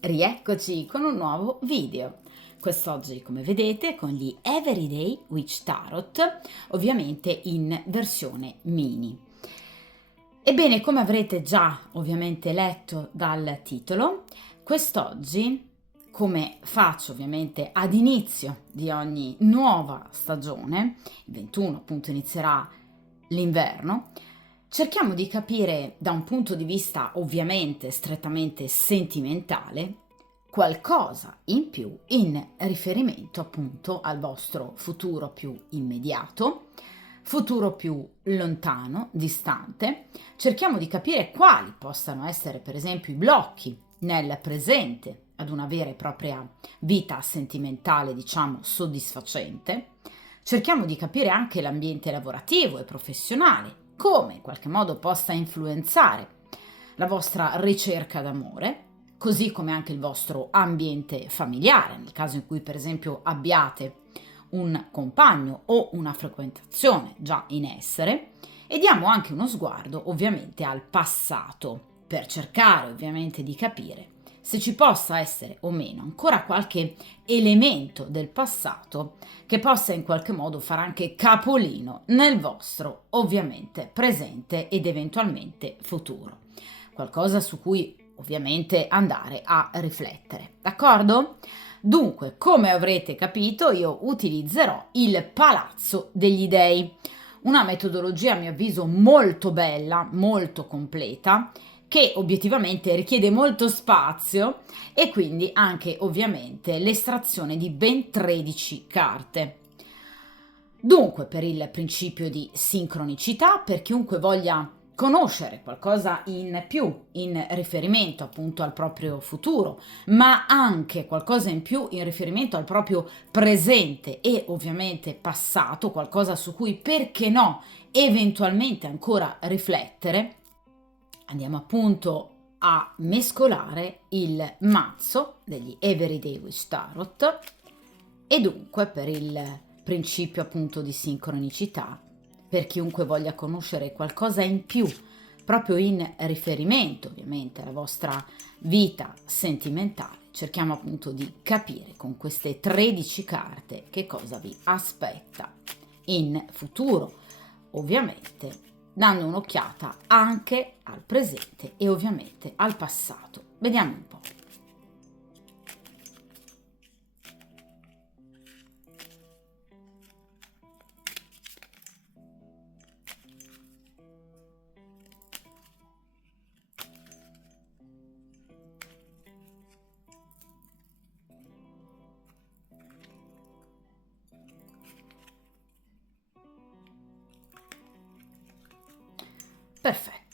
Rieccoci con un nuovo video. Quest'oggi, come vedete, con gli Everyday Witch Tarot, ovviamente in versione mini. Ebbene, come avrete già ovviamente letto dal titolo, quest'oggi, come faccio ovviamente ad inizio di ogni nuova stagione, il 21 appunto inizierà l'inverno, cerchiamo di capire da un punto di vista ovviamente strettamente sentimentale qualcosa in più in riferimento appunto al vostro futuro più immediato, futuro più lontano, distante. Cerchiamo di capire quali possano essere per esempio i blocchi nel presente ad una vera e propria vita sentimentale, diciamo, soddisfacente. Cerchiamo di capire anche l'ambiente lavorativo e professionale, come in qualche modo possa influenzare la vostra ricerca d'amore, così come anche il vostro ambiente familiare, nel caso in cui per esempio abbiate un compagno o una frequentazione già in essere, e diamo anche uno sguardo ovviamente al passato per cercare ovviamente di capire se ci possa essere o meno ancora qualche elemento del passato che possa in qualche modo fare anche capolino nel vostro ovviamente presente ed eventualmente futuro. Qualcosa su cui ovviamente andare a riflettere, d'accordo? Dunque, come avrete capito, io utilizzerò il Palazzo degli Dei, una metodologia a mio avviso molto bella, molto completa, che obiettivamente richiede molto spazio e quindi anche ovviamente l'estrazione di ben 13 carte. Dunque, per il principio di sincronicità, per chiunque voglia conoscere qualcosa in più in riferimento appunto al proprio futuro, ma anche qualcosa in più in riferimento al proprio presente e ovviamente passato, qualcosa su cui, perché no, eventualmente ancora riflettere, andiamo appunto a mescolare il mazzo degli Everyday Witch Tarot e dunque per il principio appunto di sincronicità, per chiunque voglia conoscere qualcosa in più proprio in riferimento ovviamente alla vostra vita sentimentale, cerchiamo appunto di capire con queste 13 carte che cosa vi aspetta in futuro, ovviamente dando un'occhiata anche al presente e ovviamente al passato. Vediamo un po'. Perfetto.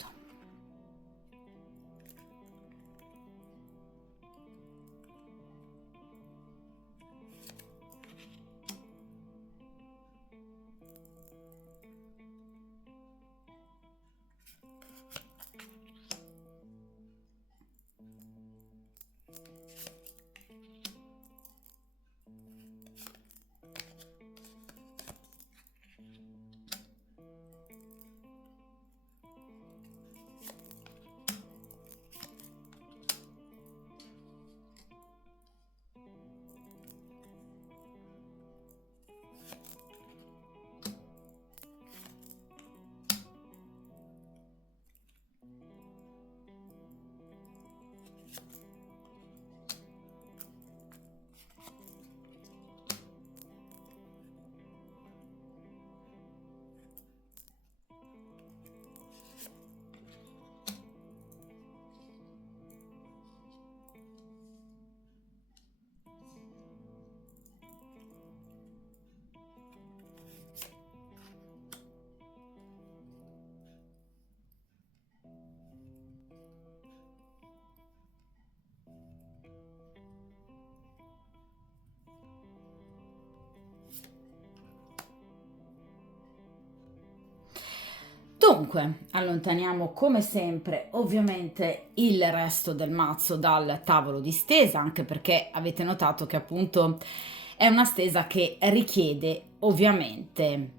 Dunque, allontaniamo come sempre ovviamente il resto del mazzo dal tavolo di stesa, anche perché avete notato che appunto è una stesa che richiede ovviamente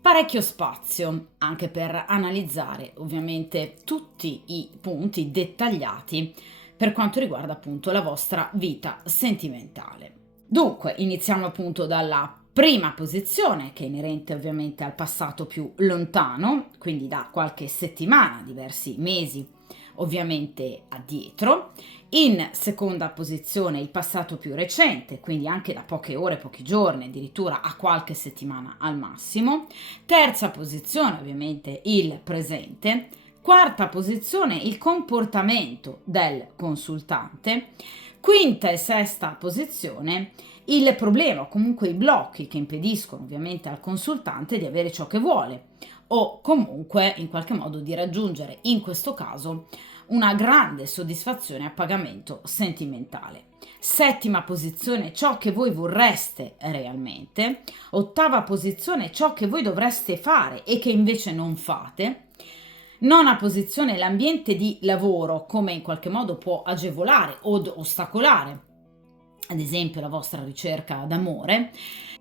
parecchio spazio, anche per analizzare ovviamente tutti i punti dettagliati per quanto riguarda appunto la vostra vita sentimentale. Dunque, iniziamo appunto dalla prima posizione, che è inerente ovviamente al passato più lontano, quindi da qualche settimana, diversi mesi ovviamente addietro. In seconda posizione il passato più recente, quindi anche da poche ore, pochi giorni, addirittura a qualche settimana al massimo. Terza posizione ovviamente il presente. Quarta posizione il comportamento del consultante. Quinta e sesta posizione il problema o comunque i blocchi che impediscono ovviamente al consultante di avere ciò che vuole o comunque in qualche modo di raggiungere in questo caso una grande soddisfazione a pagamento sentimentale. Settima posizione, ciò che voi vorreste realmente. Ottava posizione, ciò che voi dovreste fare e che invece non fate. Nona posizione, l'ambiente di lavoro, come in qualche modo può agevolare o ostacolare ad esempio la vostra ricerca d'amore.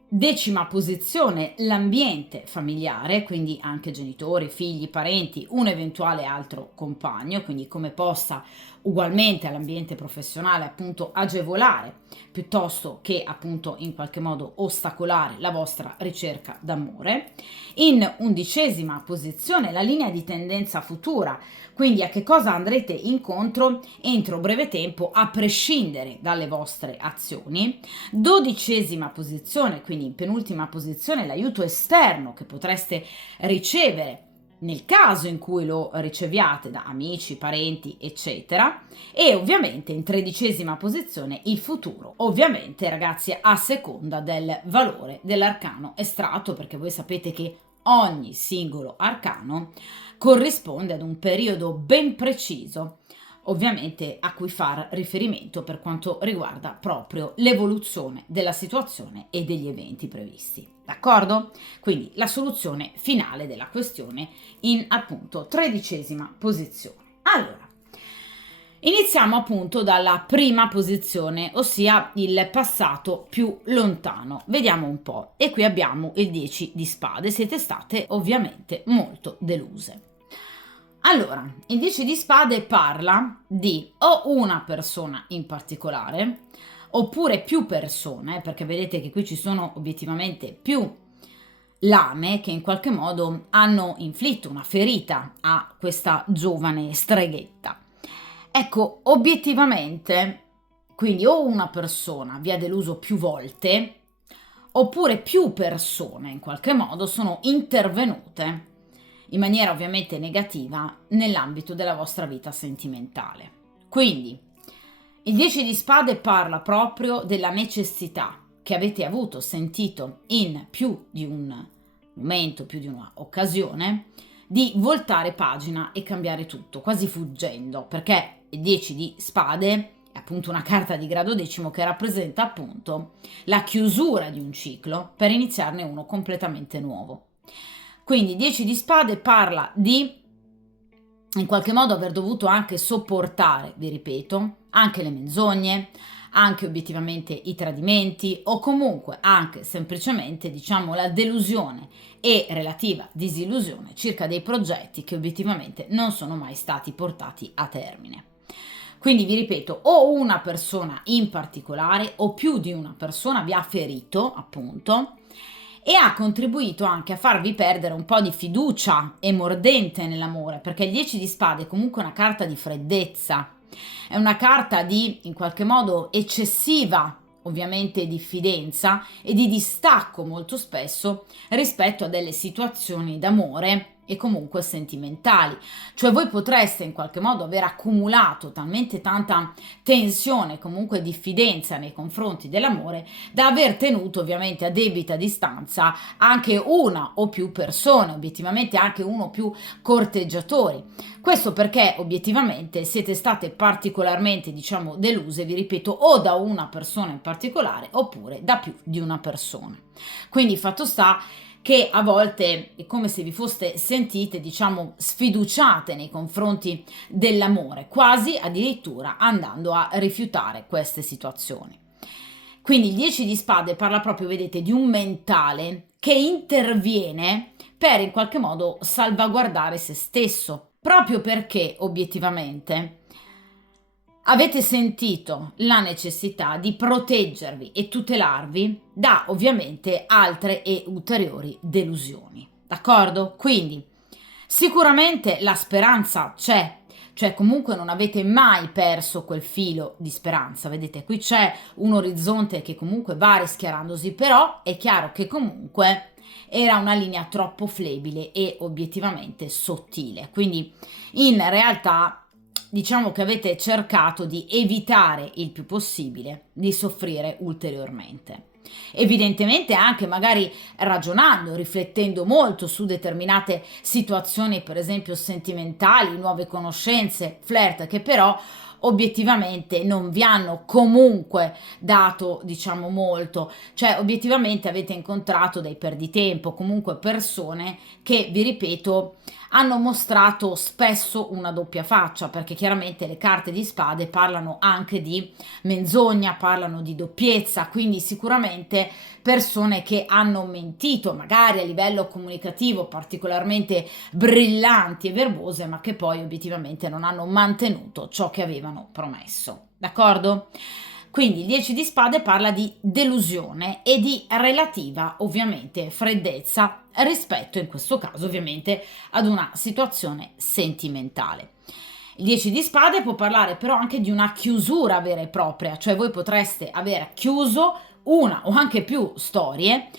Decima posizione, l'ambiente familiare, quindi anche genitori, figli, parenti, un eventuale altro compagno, quindi come possa ugualmente all'ambiente professionale appunto agevolare piuttosto che appunto in qualche modo ostacolare la vostra ricerca d'amore. In undicesima posizione, la linea di tendenza futura, quindi a che cosa andrete incontro entro breve tempo a prescindere dalle vostre azioni. Dodicesima posizione, quindi in penultima posizione, l'aiuto esterno che potreste ricevere nel caso in cui lo riceviate da amici, parenti, eccetera. E ovviamente in tredicesima posizione il futuro, ovviamente ragazzi a seconda del valore dell'arcano estratto, perché voi sapete che ogni singolo arcano corrisponde ad un periodo ben preciso, ovviamente a cui far riferimento per quanto riguarda proprio l'evoluzione della situazione e degli eventi previsti. D'accordo? Quindi la soluzione finale della questione in appunto tredicesima posizione. Allora, iniziamo appunto dalla prima posizione, ossia il passato più lontano. Vediamo un po'. E qui abbiamo il 10 di spade. Siete state ovviamente molto deluse. Allora, il 10 di spade parla di o una persona in particolare, oppure più persone, perché vedete che qui ci sono obiettivamente più lame che in qualche modo hanno inflitto una ferita a questa giovane streghetta. Ecco, obiettivamente, quindi o una persona vi ha deluso più volte, oppure più persone in qualche modo sono intervenute in maniera ovviamente negativa nell'ambito della vostra vita sentimentale. Quindi il 10 di spade parla proprio della necessità che avete avuto, sentito in più di un momento, più di una occasione, di voltare pagina e cambiare tutto, quasi fuggendo, perché il 10 di spade è appunto una carta di grado decimo che rappresenta appunto la chiusura di un ciclo per iniziarne uno completamente nuovo. Quindi 10 di spade parla di in qualche modo aver dovuto anche sopportare, vi ripeto, anche le menzogne, anche obiettivamente i tradimenti o comunque anche semplicemente diciamo la delusione e relativa disillusione circa dei progetti che obiettivamente non sono mai stati portati a termine. Quindi vi ripeto, o una persona in particolare o più di una persona vi ha ferito appunto e ha contribuito anche a farvi perdere un po' di fiducia e mordente nell'amore, perché il 10 di spade è comunque una carta di freddezza, è una carta di in qualche modo eccessiva ovviamente diffidenza e di distacco molto spesso rispetto a delle situazioni d'amore e comunque sentimentali, cioè voi potreste in qualche modo aver accumulato talmente tanta tensione, comunque diffidenza nei confronti dell'amore, da aver tenuto ovviamente a debita distanza anche una o più persone, obiettivamente anche uno o più corteggiatori. Questo perché obiettivamente siete state particolarmente, diciamo, deluse, vi ripeto, o da una persona in particolare oppure da più di una persona. Quindi fatto sta che a volte è come se vi foste sentite, diciamo, sfiduciate nei confronti dell'amore, quasi addirittura andando a rifiutare queste situazioni. Quindi il 10 di spade parla proprio, vedete, di un mentale che interviene per in qualche modo salvaguardare se stesso, proprio perché obiettivamente avete sentito la necessità di proteggervi e tutelarvi da ovviamente altre e ulteriori delusioni, d'accordo? Quindi sicuramente la speranza c'è, cioè comunque non avete mai perso quel filo di speranza, vedete qui c'è un orizzonte che comunque va rischiarandosi, però è chiaro che comunque era una linea troppo flebile e obiettivamente sottile, quindi in realtà diciamo che avete cercato di evitare il più possibile di soffrire ulteriormente. Evidentemente anche magari ragionando, riflettendo molto su determinate situazioni, per esempio sentimentali, nuove conoscenze, flirt, che però obiettivamente non vi hanno comunque dato, diciamo, molto, cioè obiettivamente avete incontrato dei perditempo, comunque persone che, vi ripeto, hanno mostrato spesso una doppia faccia, perché chiaramente le carte di spade parlano anche di menzogna, parlano di doppiezza, quindi sicuramente persone che hanno mentito, magari a livello comunicativo particolarmente brillanti e verbose, ma che poi obiettivamente non hanno mantenuto ciò che avevano promesso. D'accordo? Quindi il 10 di spade parla di delusione e di relativa, ovviamente, freddezza rispetto, in questo caso, ovviamente, ad una situazione sentimentale. Il 10 di spade può parlare però anche di una chiusura vera e propria, cioè voi potreste aver chiuso una o anche più storie,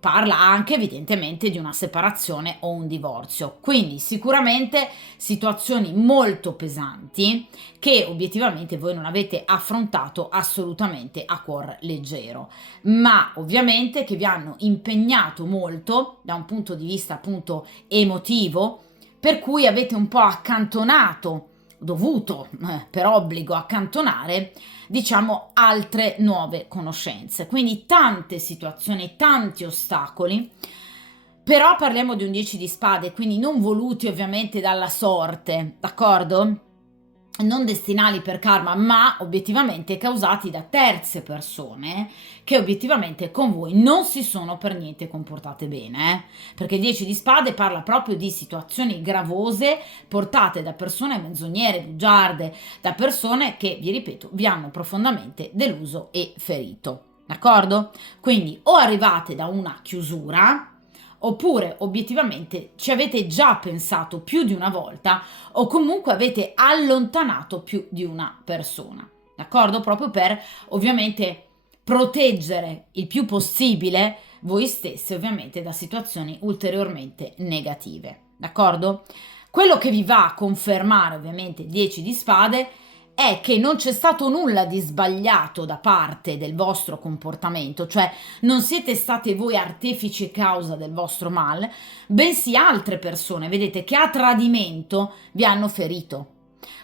parla anche evidentemente di una separazione o un divorzio, quindi sicuramente situazioni molto pesanti che obiettivamente voi non avete affrontato assolutamente a cuor leggero, ma ovviamente che vi hanno impegnato molto da un punto di vista appunto emotivo, per cui avete un po' accantonato, dovuto per obbligo accantonare, diciamo, altre nuove conoscenze. Quindi tante situazioni, tanti ostacoli, però parliamo di un 10 di spade, quindi non voluti ovviamente dalla sorte, d'accordo? Non destinali per karma, ma obiettivamente causati da terze persone che obiettivamente con voi non si sono per niente comportate bene, perché il 10 di spade parla proprio di situazioni gravose portate da persone menzognere, bugiarde, da persone che, vi ripeto, vi hanno profondamente deluso e ferito, d'accordo? Quindi o arrivate da una chiusura, oppure obiettivamente ci avete già pensato più di una volta o comunque avete allontanato più di una persona, d'accordo? Proprio per ovviamente proteggere il più possibile voi stessi ovviamente da situazioni ulteriormente negative, d'accordo? Quello che vi va a confermare ovviamente il 10 di spade è che non c'è stato nulla di sbagliato da parte del vostro comportamento, cioè non siete state voi artefici e causa del vostro male, bensì altre persone, vedete, che a tradimento vi hanno ferito.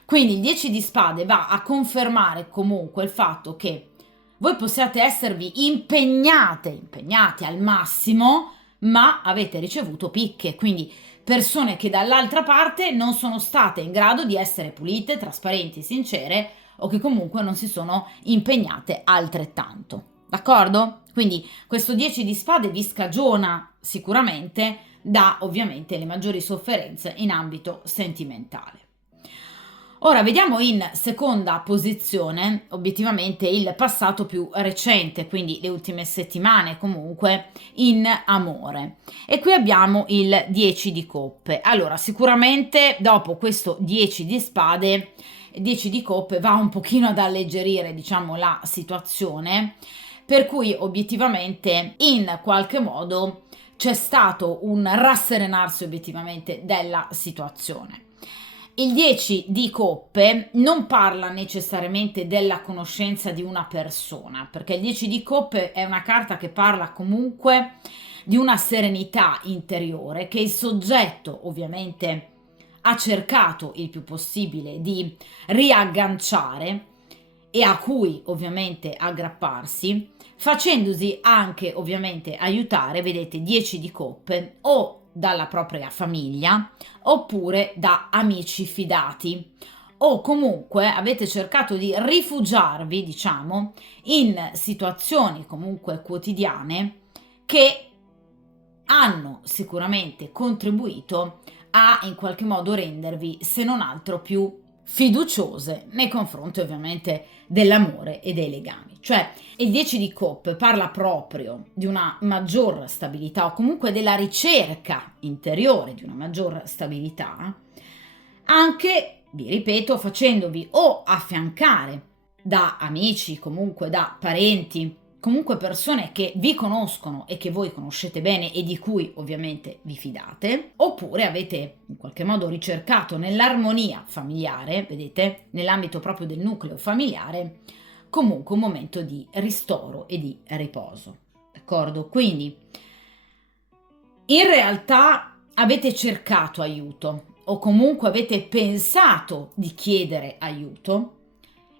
Quindi il 10 di spade va a confermare comunque il fatto che voi possiate esservi impegnati al massimo, ma avete ricevuto picche, quindi persone che dall'altra parte non sono state in grado di essere pulite, trasparenti, sincere o che comunque non si sono impegnate altrettanto. D'accordo? Quindi questo 10 di spade vi scagiona sicuramente da ovviamente le maggiori sofferenze in ambito sentimentale. Ora vediamo in seconda posizione obiettivamente il passato più recente, quindi le ultime settimane comunque in amore. E qui abbiamo il 10 di coppe. Allora, sicuramente dopo questo 10 di spade, 10 di coppe va un pochino ad alleggerire, diciamo, la situazione, per cui obiettivamente in qualche modo c'è stato un rasserenarsi obiettivamente della situazione. Il 10 di coppe non parla necessariamente della conoscenza di una persona, perché il 10 di coppe è una carta che parla comunque di una serenità interiore che il soggetto ovviamente ha cercato il più possibile di riagganciare e a cui ovviamente aggrapparsi, facendosi anche ovviamente aiutare, vedete, 10 di coppe o dalla propria famiglia oppure da amici fidati o comunque avete cercato di rifugiarvi, diciamo, in situazioni comunque quotidiane che hanno sicuramente contribuito a in qualche modo rendervi, se non altro, più fiduciose nei confronti ovviamente dell'amore e dei legami. Cioè il 10 di coppe parla proprio di una maggior stabilità o comunque della ricerca interiore di una maggior stabilità, anche, vi ripeto, facendovi o affiancare da amici, comunque da parenti, comunque persone che vi conoscono e che voi conoscete bene e di cui ovviamente vi fidate, oppure avete in qualche modo ricercato nell'armonia familiare, vedete, nell'ambito proprio del nucleo familiare, comunque un momento di ristoro e di riposo. D'accordo? Quindi in realtà avete cercato aiuto o comunque avete pensato di chiedere aiuto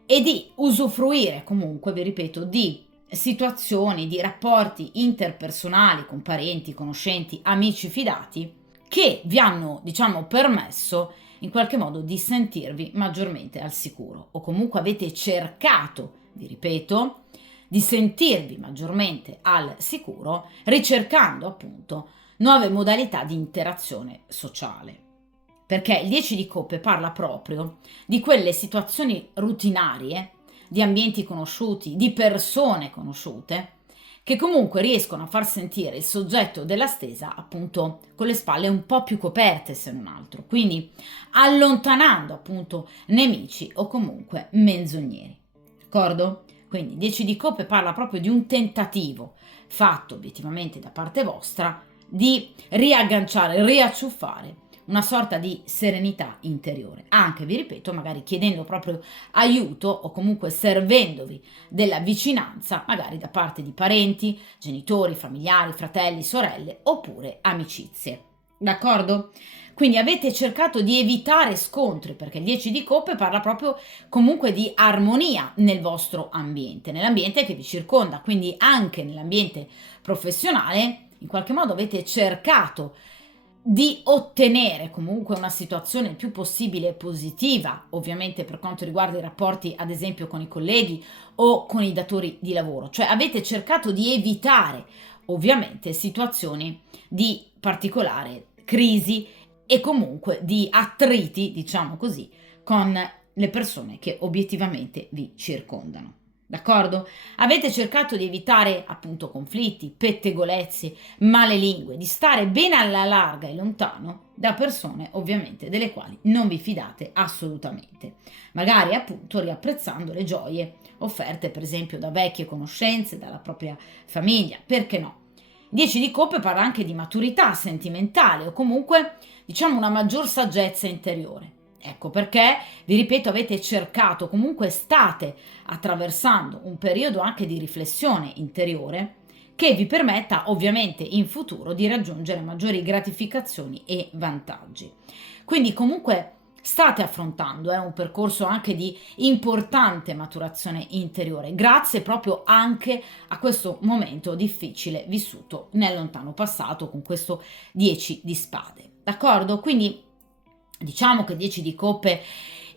e di usufruire comunque, vi ripeto, di situazioni, di rapporti interpersonali con parenti, conoscenti, amici fidati che vi hanno, diciamo, permesso in qualche modo di sentirvi maggiormente al sicuro o comunque avete cercato, vi ripeto, di sentirvi maggiormente al sicuro ricercando appunto nuove modalità di interazione sociale. Perché il 10 di coppe parla proprio di quelle situazioni rutinarie, di ambienti conosciuti, di persone conosciute, che comunque riescono a far sentire il soggetto della stesa appunto con le spalle un po' più coperte se non altro, quindi allontanando appunto nemici o comunque menzogneri. D'accordo? Quindi 10 di coppe parla proprio di un tentativo fatto obiettivamente da parte vostra di riagganciare, riacciuffare una sorta di serenità interiore, anche, vi ripeto, magari chiedendo proprio aiuto o comunque servendovi della vicinanza, magari da parte di parenti, genitori, familiari, fratelli, sorelle oppure amicizie. D'accordo? Quindi avete cercato di evitare scontri, perché il 10 di coppe parla proprio comunque di armonia nel vostro ambiente, nell'ambiente che vi circonda, quindi anche nell'ambiente professionale, in qualche modo avete cercato di ottenere comunque una situazione il più possibile positiva, ovviamente per quanto riguarda i rapporti ad esempio con i colleghi o con i datori di lavoro, cioè avete cercato di evitare ovviamente situazioni di particolare crisi e comunque di attriti, diciamo così, con le persone che obiettivamente vi circondano. D'accordo? Avete cercato di evitare appunto conflitti, pettegolezzi, male lingue, di stare ben alla larga e lontano da persone ovviamente delle quali non vi fidate assolutamente. Magari appunto riapprezzando le gioie offerte per esempio da vecchie conoscenze, dalla propria famiglia, perché no? 10 di coppe parla anche di maturità sentimentale o comunque diciamo una maggior saggezza interiore. Ecco perché, vi ripeto, avete cercato, comunque state attraversando un periodo anche di riflessione interiore che vi permetta ovviamente in futuro di raggiungere maggiori gratificazioni e vantaggi. Quindi comunque state affrontando un percorso anche di importante maturazione interiore, grazie proprio anche a questo momento difficile vissuto nel lontano passato con questo 10 di spade. D'accordo? Quindi diciamo che 10 di coppe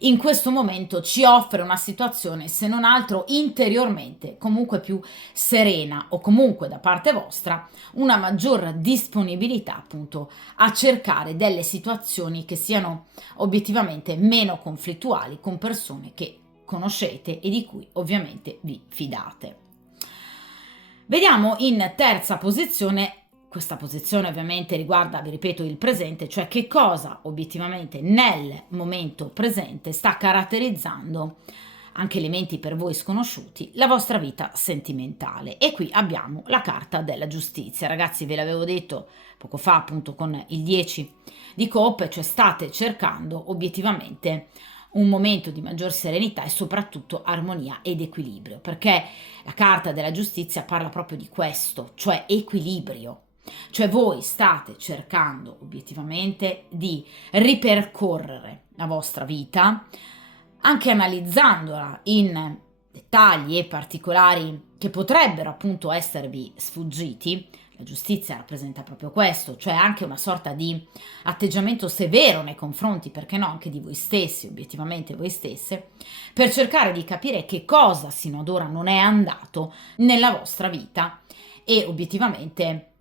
in questo momento ci offre una situazione, se non altro interiormente, comunque più serena o comunque da parte vostra una maggior disponibilità appunto a cercare delle situazioni che siano obiettivamente meno conflittuali con persone che conoscete e di cui ovviamente vi fidate. Vediamo in terza posizione. Questa posizione ovviamente riguarda, vi ripeto, il presente, cioè che cosa obiettivamente nel momento presente sta caratterizzando, anche elementi per voi sconosciuti, la vostra vita sentimentale. E qui abbiamo la carta della giustizia. Ragazzi, ve l'avevo detto poco fa appunto con il 10 di coppe, cioè state cercando obiettivamente un momento di maggior serenità e soprattutto armonia ed equilibrio, perché la carta della giustizia parla proprio di questo, cioè equilibrio. Cioè voi state cercando obiettivamente di ripercorrere la vostra vita, anche analizzandola in dettagli e particolari che potrebbero appunto esservi sfuggiti. La giustizia rappresenta proprio questo, cioè anche una sorta di atteggiamento severo nei confronti, perché no, anche di voi stessi, obiettivamente voi stesse, per cercare di capire che cosa sino ad ora non è andato nella vostra vita e obiettivamente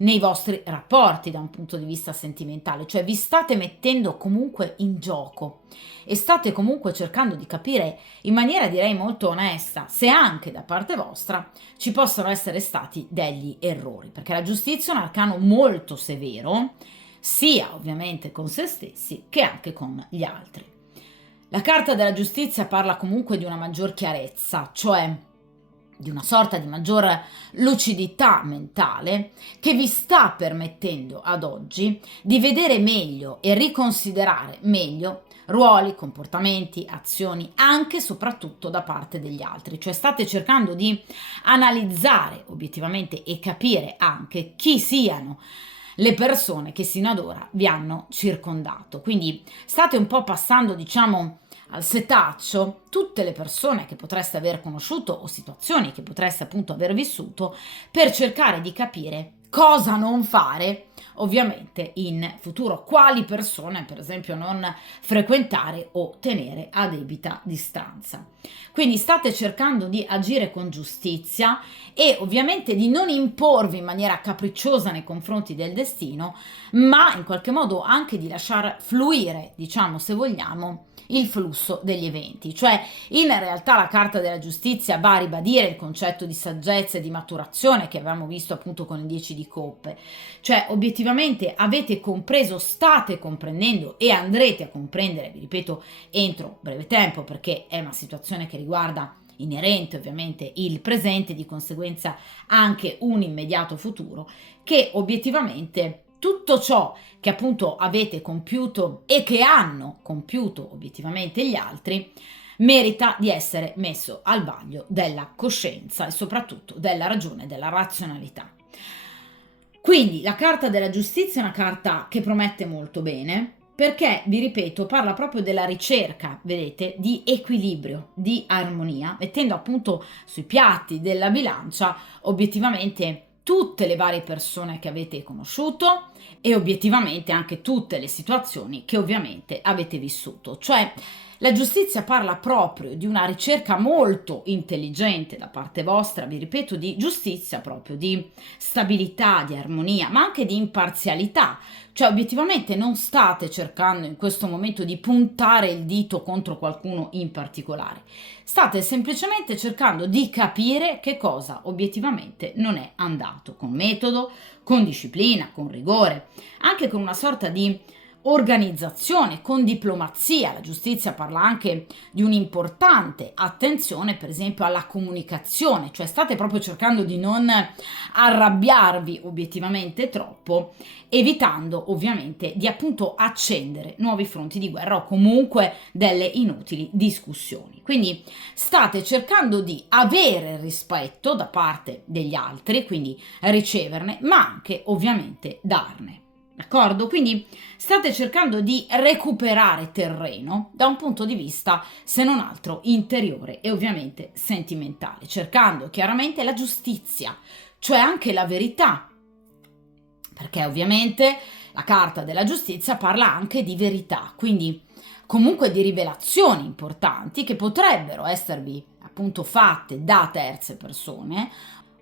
nei vostri rapporti da un punto di vista sentimentale, cioè vi state mettendo comunque in gioco e state comunque cercando di capire in maniera direi molto onesta se anche da parte vostra ci possono essere stati degli errori, perché la giustizia è un arcano molto severo, sia ovviamente con se stessi che anche con gli altri. La carta della giustizia parla comunque di una maggior chiarezza, cioè di una sorta di maggior lucidità mentale che vi sta permettendo ad oggi di vedere meglio e riconsiderare meglio ruoli, comportamenti, azioni, anche e soprattutto da parte degli altri, cioè state cercando di analizzare obiettivamente e capire anche chi siano le persone che sino ad ora vi hanno circondato. Quindi state un po' passando, diciamo, al setaccio tutte le persone che potreste aver conosciuto o situazioni che potreste appunto aver vissuto per cercare di capire cosa non fare ovviamente in futuro, quali persone per esempio non frequentare o tenere a debita distanza. Quindi state cercando di agire con giustizia e ovviamente di non imporvi in maniera capricciosa nei confronti del destino, ma in qualche modo anche di lasciar fluire, diciamo se vogliamo, il flusso degli eventi, cioè in realtà la carta della giustizia va a ribadire il concetto di saggezza e di maturazione che avevamo visto appunto con il 10 di coppe, cioè obiettivamente avete compreso, state comprendendo e andrete a comprendere, vi ripeto, entro breve tempo, perché è una situazione che riguarda inerente ovviamente il presente, di conseguenza anche un immediato futuro, che obiettivamente tutto ciò che appunto avete compiuto e che hanno compiuto obiettivamente gli altri merita di essere messo al vaglio della coscienza e soprattutto della ragione, della razionalità. Quindi la carta della giustizia è una carta che promette molto bene, perché, vi ripeto, parla proprio della ricerca, vedete, di equilibrio, di armonia, mettendo appunto sui piatti della bilancia obiettivamente tutte le varie persone che avete conosciuto e obiettivamente anche tutte le situazioni che ovviamente avete vissuto. Cioè la giustizia parla proprio di una ricerca molto intelligente da parte vostra, vi ripeto, di giustizia proprio, di stabilità, di armonia, ma anche di imparzialità. Cioè obiettivamente non state cercando in questo momento di puntare il dito contro qualcuno in particolare, state semplicemente cercando di capire che cosa obiettivamente non è andato, con metodo, con disciplina, con rigore, anche con una sorta di organizzazione, con diplomazia. La giustizia parla anche di un'importante attenzione per esempio alla comunicazione, cioè state proprio cercando di non arrabbiarvi obiettivamente troppo, evitando ovviamente di appunto accendere nuovi fronti di guerra o comunque delle inutili discussioni. Quindi state cercando di avere rispetto da parte degli altri, quindi riceverne, ma anche ovviamente darne. D'accordo? Quindi state cercando di recuperare terreno da un punto di vista, se non altro, interiore e ovviamente sentimentale, cercando chiaramente la giustizia, cioè anche la verità, perché ovviamente la carta della giustizia parla anche di verità, quindi comunque di rivelazioni importanti che potrebbero esservi appunto fatte da terze persone,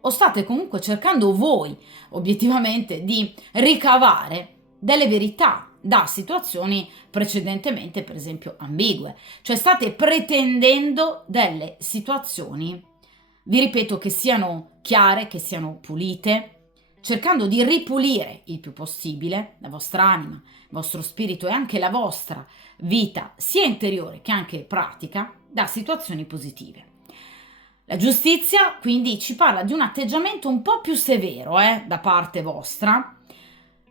o state comunque cercando voi obiettivamente di ricavare delle verità da situazioni precedentemente per esempio ambigue, cioè state pretendendo delle situazioni, vi ripeto, che siano chiare, che siano pulite, cercando di ripulire il più possibile la vostra anima, il vostro spirito e anche la vostra vita sia interiore che anche pratica da situazioni positive. La giustizia quindi ci parla di un atteggiamento un po' più severo da parte vostra,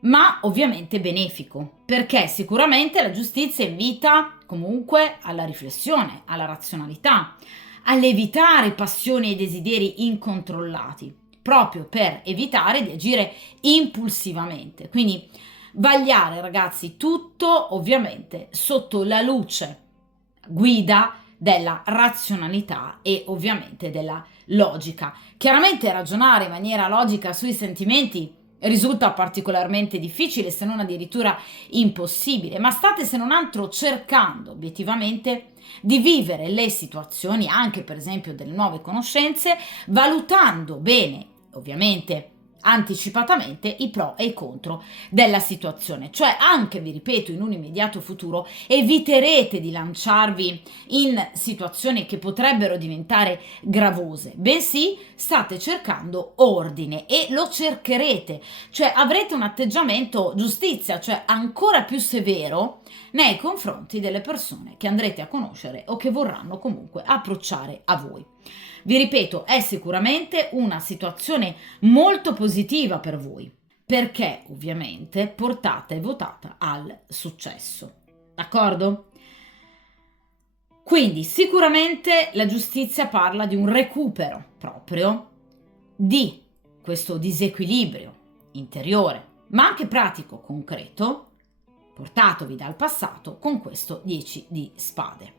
ma ovviamente benefico, perché sicuramente la giustizia invita comunque alla riflessione, alla razionalità, all'evitare passioni e desideri incontrollati, proprio per evitare di agire impulsivamente. Quindi vagliare, ragazzi, tutto ovviamente sotto la luce guida della razionalità e ovviamente della logica. Chiaramente ragionare in maniera logica sui sentimenti risulta particolarmente difficile, se non addirittura impossibile, ma state se non altro cercando obiettivamente di vivere le situazioni, anche per esempio delle nuove conoscenze, valutando bene, ovviamente anticipatamente i pro e i contro della situazione. Cioè anche, vi ripeto, in un immediato futuro eviterete di lanciarvi in situazioni che potrebbero diventare gravose, bensì state cercando ordine e lo cercherete, cioè avrete un atteggiamento giustizia, cioè ancora più severo nei confronti delle persone che andrete a conoscere o che vorranno comunque approcciare a voi. Vi ripeto, è sicuramente una situazione molto positiva per voi, perché ovviamente portata e votata al successo. D'accordo? Quindi sicuramente la giustizia parla di un recupero proprio di questo disequilibrio interiore, ma anche pratico, concreto, portatovi dal passato con questo 10 di spade,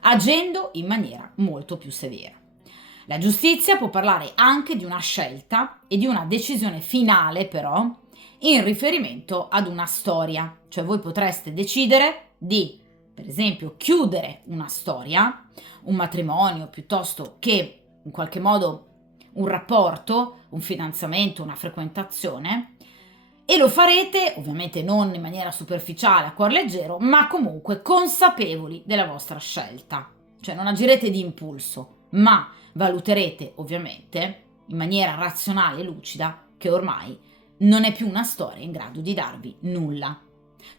agendo in maniera molto più severa. La giustizia può parlare anche di una scelta e di una decisione finale, però, in riferimento ad una storia. Cioè voi potreste decidere di, per esempio, chiudere una storia, un matrimonio, piuttosto che in qualche modo un rapporto, un fidanzamento, una frequentazione, e lo farete ovviamente non in maniera superficiale, a cuor leggero, ma comunque consapevoli della vostra scelta. Cioè non agirete di impulso, ma valuterete ovviamente in maniera razionale e lucida che ormai non è più una storia in grado di darvi nulla.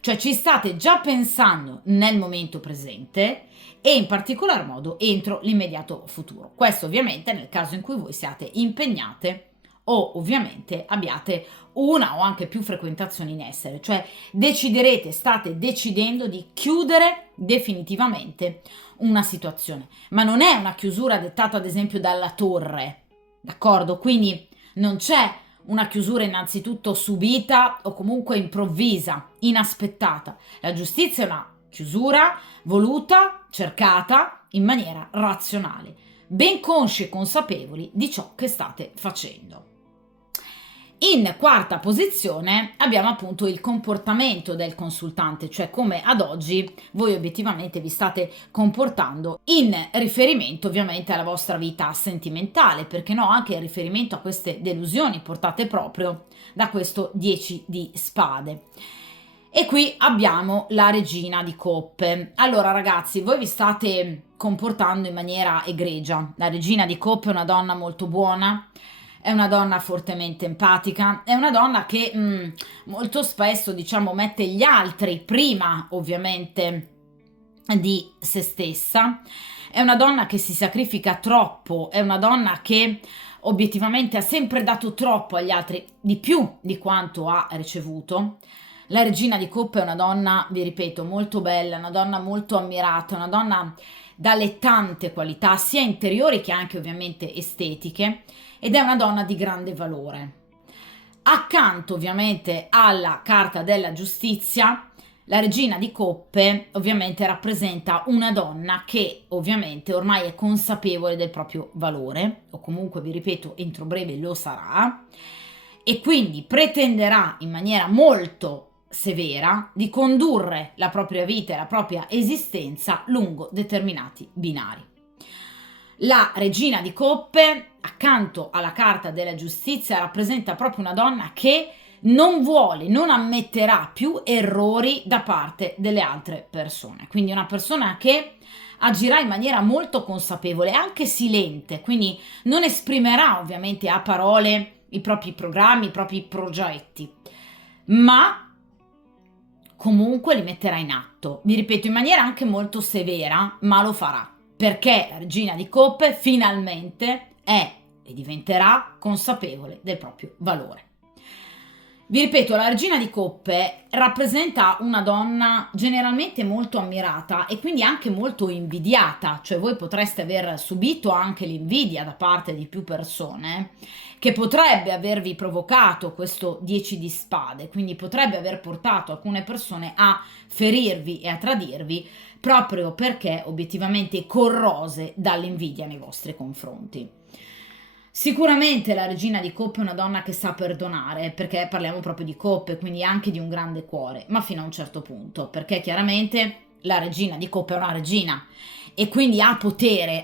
Cioè ci state già pensando nel momento presente e in particolar modo entro l'immediato futuro. Questo ovviamente nel caso in cui voi siate impegnate o ovviamente abbiate una o anche più frequentazioni in essere, cioè deciderete, state decidendo di chiudere definitivamente una situazione, ma non è una chiusura dettata ad esempio dalla torre, d'accordo? Quindi non c'è una chiusura innanzitutto subita o comunque improvvisa, inaspettata. La giustizia è una chiusura voluta, cercata in maniera razionale, ben consci e consapevoli di ciò che state facendo. In quarta posizione abbiamo appunto il comportamento del consultante, cioè come ad oggi voi obiettivamente vi state comportando in riferimento ovviamente alla vostra vita sentimentale, perché no, anche in riferimento a queste delusioni portate proprio da questo 10 di spade. E qui abbiamo la regina di coppe. Allora ragazzi, voi vi state comportando in maniera egregia. La regina di coppe è una donna molto buona, è una donna fortemente empatica, è una donna che molto spesso, diciamo, mette gli altri prima, ovviamente, di se stessa. È una donna che si sacrifica troppo, è una donna che obiettivamente ha sempre dato troppo agli altri, di più di quanto ha ricevuto. La regina di coppe è una donna, vi ripeto, molto bella, una donna molto ammirata, una donna dalle tante qualità, sia interiori che anche ovviamente estetiche, ed è una donna di grande valore. Accanto ovviamente alla carta della giustizia, la regina di coppe ovviamente rappresenta una donna che ovviamente ormai è consapevole del proprio valore, o comunque vi ripeto entro breve lo sarà, e quindi pretenderà in maniera molto severa di condurre la propria vita e la propria esistenza lungo determinati binari. La regina di coppe, accanto alla carta della giustizia, rappresenta proprio una donna che non vuole, non ammetterà più errori da parte delle altre persone. Quindi una persona che agirà in maniera molto consapevole, anche silente, quindi non esprimerà ovviamente a parole i propri programmi, i propri progetti, ma comunque li metterà in atto. Vi ripeto, in maniera anche molto severa, ma lo farà. Perché la regina di coppe finalmente è e diventerà consapevole del proprio valore. Vi ripeto, la regina di coppe rappresenta una donna generalmente molto ammirata e quindi anche molto invidiata, cioè voi potreste aver subito anche l'invidia da parte di più persone che potrebbe avervi provocato questo 10 di spade, quindi potrebbe aver portato alcune persone a ferirvi e a tradirvi proprio perché obiettivamente corrose dall'invidia nei vostri confronti. Sicuramente la regina di coppe è una donna che sa perdonare, perché parliamo proprio di coppe, quindi anche di un grande cuore, ma fino a un certo punto, perché chiaramente la regina di coppe è una regina e quindi ha potere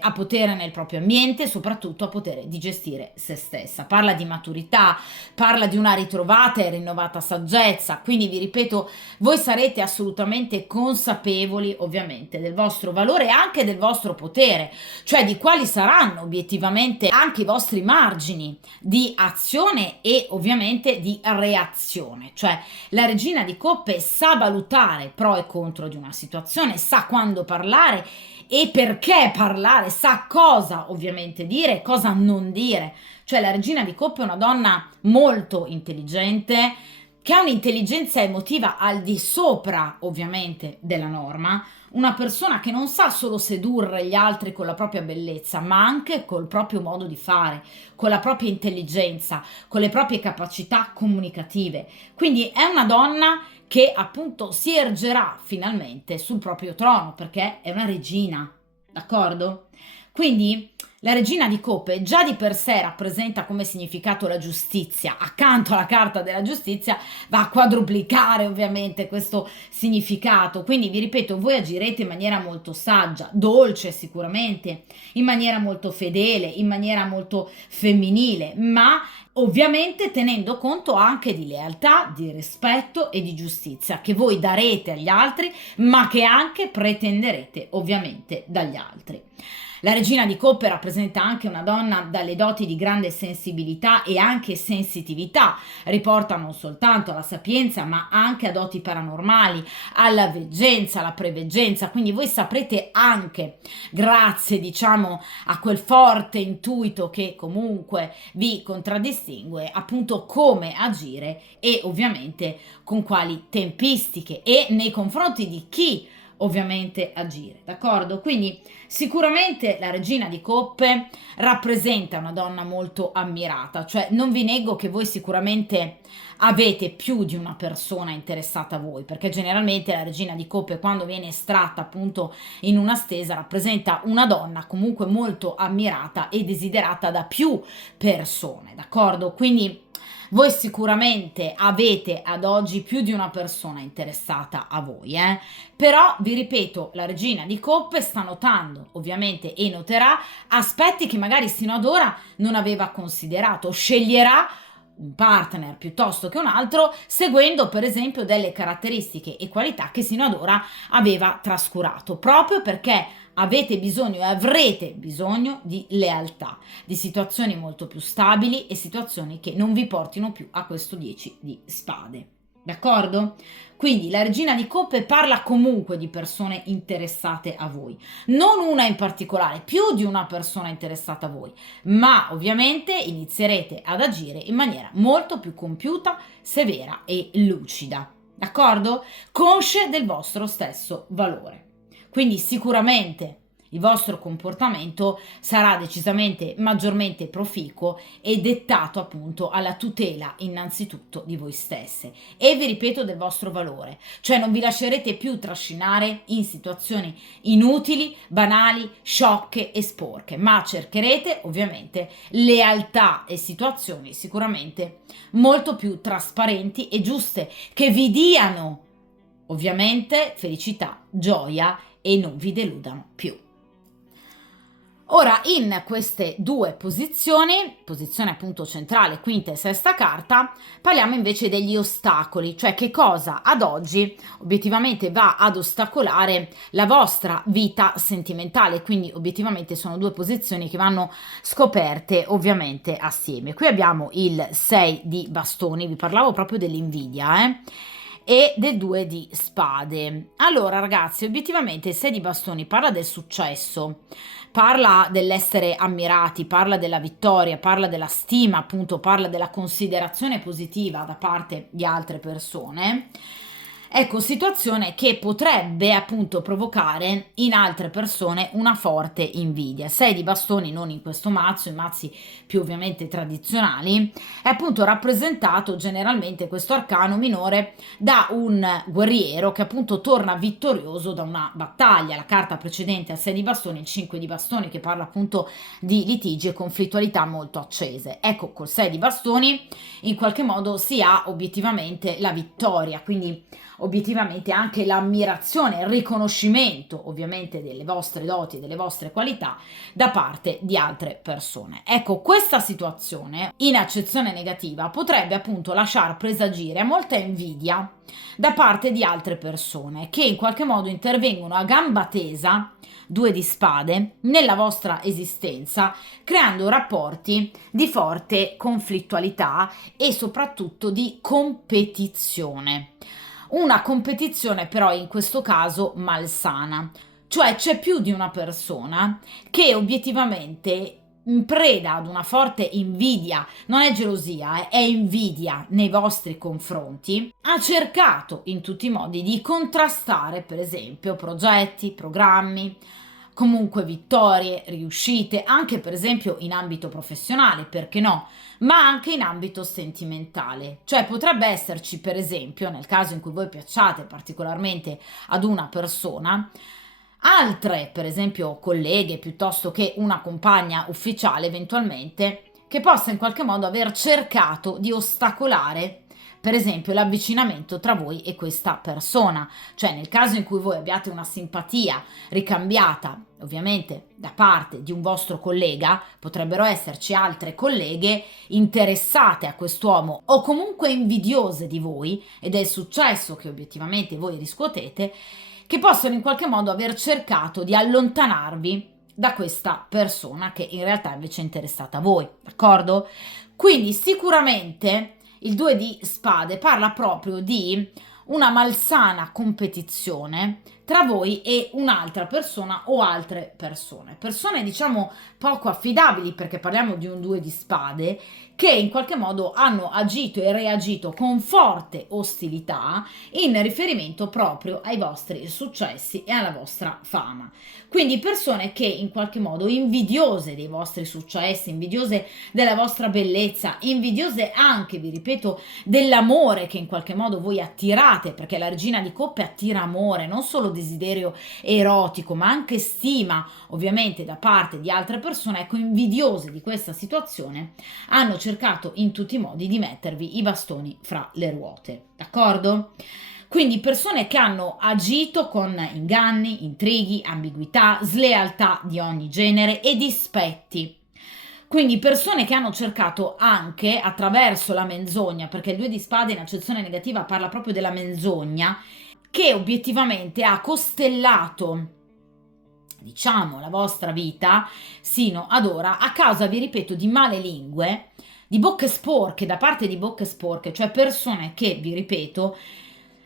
nel proprio ambiente, soprattutto ha potere di gestire se stessa. Parla di maturità, parla di una ritrovata e rinnovata saggezza, quindi vi ripeto, voi sarete assolutamente consapevoli ovviamente del vostro valore e anche del vostro potere, cioè di quali saranno obiettivamente anche i vostri margini di azione e ovviamente di reazione. Cioè la regina di coppe sa valutare pro e contro di una situazione, sa quando parlare e perché parlare, sa cosa ovviamente dire, cosa non dire. Cioè la regina di coppe è una donna molto intelligente, che ha un'intelligenza emotiva al di sopra ovviamente della norma, una persona che non sa solo sedurre gli altri con la propria bellezza, ma anche col proprio modo di fare, con la propria intelligenza, con le proprie capacità comunicative. Quindi è una donna che appunto si ergerà finalmente sul proprio trono perché è una regina, d'accordo? Quindi la regina di coppe già di per sé rappresenta come significato la giustizia, accanto alla carta della giustizia va a quadruplicare ovviamente questo significato, quindi vi ripeto, voi agirete in maniera molto saggia, dolce sicuramente, in maniera molto fedele, in maniera molto femminile, ma ovviamente tenendo conto anche di lealtà, di rispetto e di giustizia che voi darete agli altri, ma che anche pretenderete ovviamente dagli altri. La regina di coppe rappresenta anche una donna dalle doti di grande sensibilità e anche sensitività, riporta non soltanto alla sapienza ma anche a doti paranormali, alla veggenza, alla preveggenza, quindi voi saprete anche, grazie diciamo a quel forte intuito che comunque vi contraddistingue, appunto come agire e ovviamente con quali tempistiche e nei confronti di chi ovviamente agire, d'accordo? Quindi sicuramente la regina di coppe rappresenta una donna molto ammirata, cioè non vi nego che voi sicuramente avete più di una persona interessata a voi, perché generalmente la regina di coppe quando viene estratta appunto in una stesa rappresenta una donna comunque molto ammirata e desiderata da più persone, d'accordo? Quindi voi sicuramente avete ad oggi più di una persona interessata a voi, però vi ripeto, la regina di coppe sta notando ovviamente e noterà aspetti che magari sino ad ora non aveva considerato, sceglierà un partner piuttosto che un altro, seguendo per esempio delle caratteristiche e qualità che sino ad ora aveva trascurato, proprio perché avete bisogno e avrete bisogno di lealtà, di situazioni molto più stabili e situazioni che non vi portino più a questo 10 di spade. D'accordo? Quindi la regina di coppe parla comunque di persone interessate a voi, non una in particolare, più di una persona interessata a voi, ma ovviamente inizierete ad agire in maniera molto più compiuta, severa e lucida, d'accordo? Consce del vostro stesso valore. Quindi sicuramente il vostro comportamento sarà decisamente maggiormente proficuo e dettato appunto alla tutela innanzitutto di voi stesse e vi ripeto del vostro valore, cioè non vi lascerete più trascinare in situazioni inutili, banali, sciocche e sporche, ma cercherete ovviamente lealtà e situazioni sicuramente molto più trasparenti e giuste che vi diano ovviamente felicità, gioia e non vi deludano più. Ora in queste due posizioni, posizione appunto centrale, quinta e sesta carta, parliamo invece degli ostacoli, cioè che cosa ad oggi obiettivamente va ad ostacolare la vostra vita sentimentale, quindi obiettivamente sono due posizioni che vanno scoperte ovviamente assieme. Qui abbiamo il 6 di bastoni, vi parlavo proprio dell'invidia, e del 2 di spade. Allora ragazzi, obiettivamente il 6 di bastoni parla del successo, parla dell'essere ammirati, parla della vittoria, parla della stima, appunto, parla della considerazione positiva da parte di altre persone. Ecco, situazione che potrebbe appunto provocare in altre persone una forte invidia. 6 di bastoni non in questo mazzo, i mazzi più ovviamente tradizionali, è appunto rappresentato generalmente questo arcano minore da un guerriero che appunto torna vittorioso da una battaglia. La carta precedente al 6 di bastoni, il 5 di bastoni, che parla appunto di litigi e conflittualità molto accese. Ecco, col 6 di bastoni in qualche modo si ha obiettivamente la vittoria, quindi obiettivamente anche l'ammirazione, il riconoscimento ovviamente delle vostre doti e delle vostre qualità da parte di altre persone. Ecco, questa situazione in accezione negativa potrebbe appunto lasciar presagire molta invidia da parte di altre persone che in qualche modo intervengono a gamba tesa, due di spade, nella vostra esistenza, creando rapporti di forte conflittualità e soprattutto di competizione. Una competizione però in questo caso malsana, cioè c'è più di una persona che obiettivamente in preda ad una forte invidia, non è gelosia, è invidia nei vostri confronti, ha cercato in tutti i modi di contrastare, per esempio, progetti, programmi, comunque vittorie, riuscite, anche per esempio in ambito professionale, perché no? Ma anche in ambito sentimentale. Cioè potrebbe esserci, per esempio, nel caso in cui voi piacciate particolarmente ad una persona, altre, per esempio, colleghe piuttosto che una compagna ufficiale eventualmente, che possa in qualche modo aver cercato di ostacolare, per esempio, l'avvicinamento tra voi e questa persona. Cioè, nel caso in cui voi abbiate una simpatia ricambiata, ovviamente da parte di un vostro collega, potrebbero esserci altre colleghe interessate a quest'uomo o comunque invidiose di voi e del successo che obiettivamente voi riscuotete, che possono in qualche modo aver cercato di allontanarvi da questa persona che in realtà invece è interessata a voi, d'accordo? Quindi sicuramente il 2 di spade parla proprio di una malsana competizione tra voi e un'altra persona o altre persone. Persone diciamo poco affidabili, perché parliamo di un 2 di spade, che in qualche modo hanno agito e reagito con forte ostilità in riferimento proprio ai vostri successi e alla vostra fama. Quindi persone che in qualche modo invidiose dei vostri successi, invidiose della vostra bellezza, invidiose anche, vi ripeto, dell'amore che in qualche modo voi attirate, perché la regina di coppe attira amore, non solo desiderio erotico, ma anche stima, ovviamente da parte di altre persone, ecco, invidiose di questa situazione, hanno cercato in tutti i modi di mettervi i bastoni fra le ruote, d'accordo? Quindi persone che hanno agito con inganni, intrighi, ambiguità, slealtà di ogni genere e dispetti. Quindi persone che hanno cercato anche attraverso la menzogna, perché il 2 di spade in accezione negativa parla proprio della menzogna, che obiettivamente ha costellato, diciamo, la vostra vita sino ad ora a causa, vi ripeto, di male lingue, di bocche sporche, da parte di bocche sporche, cioè persone che, vi ripeto,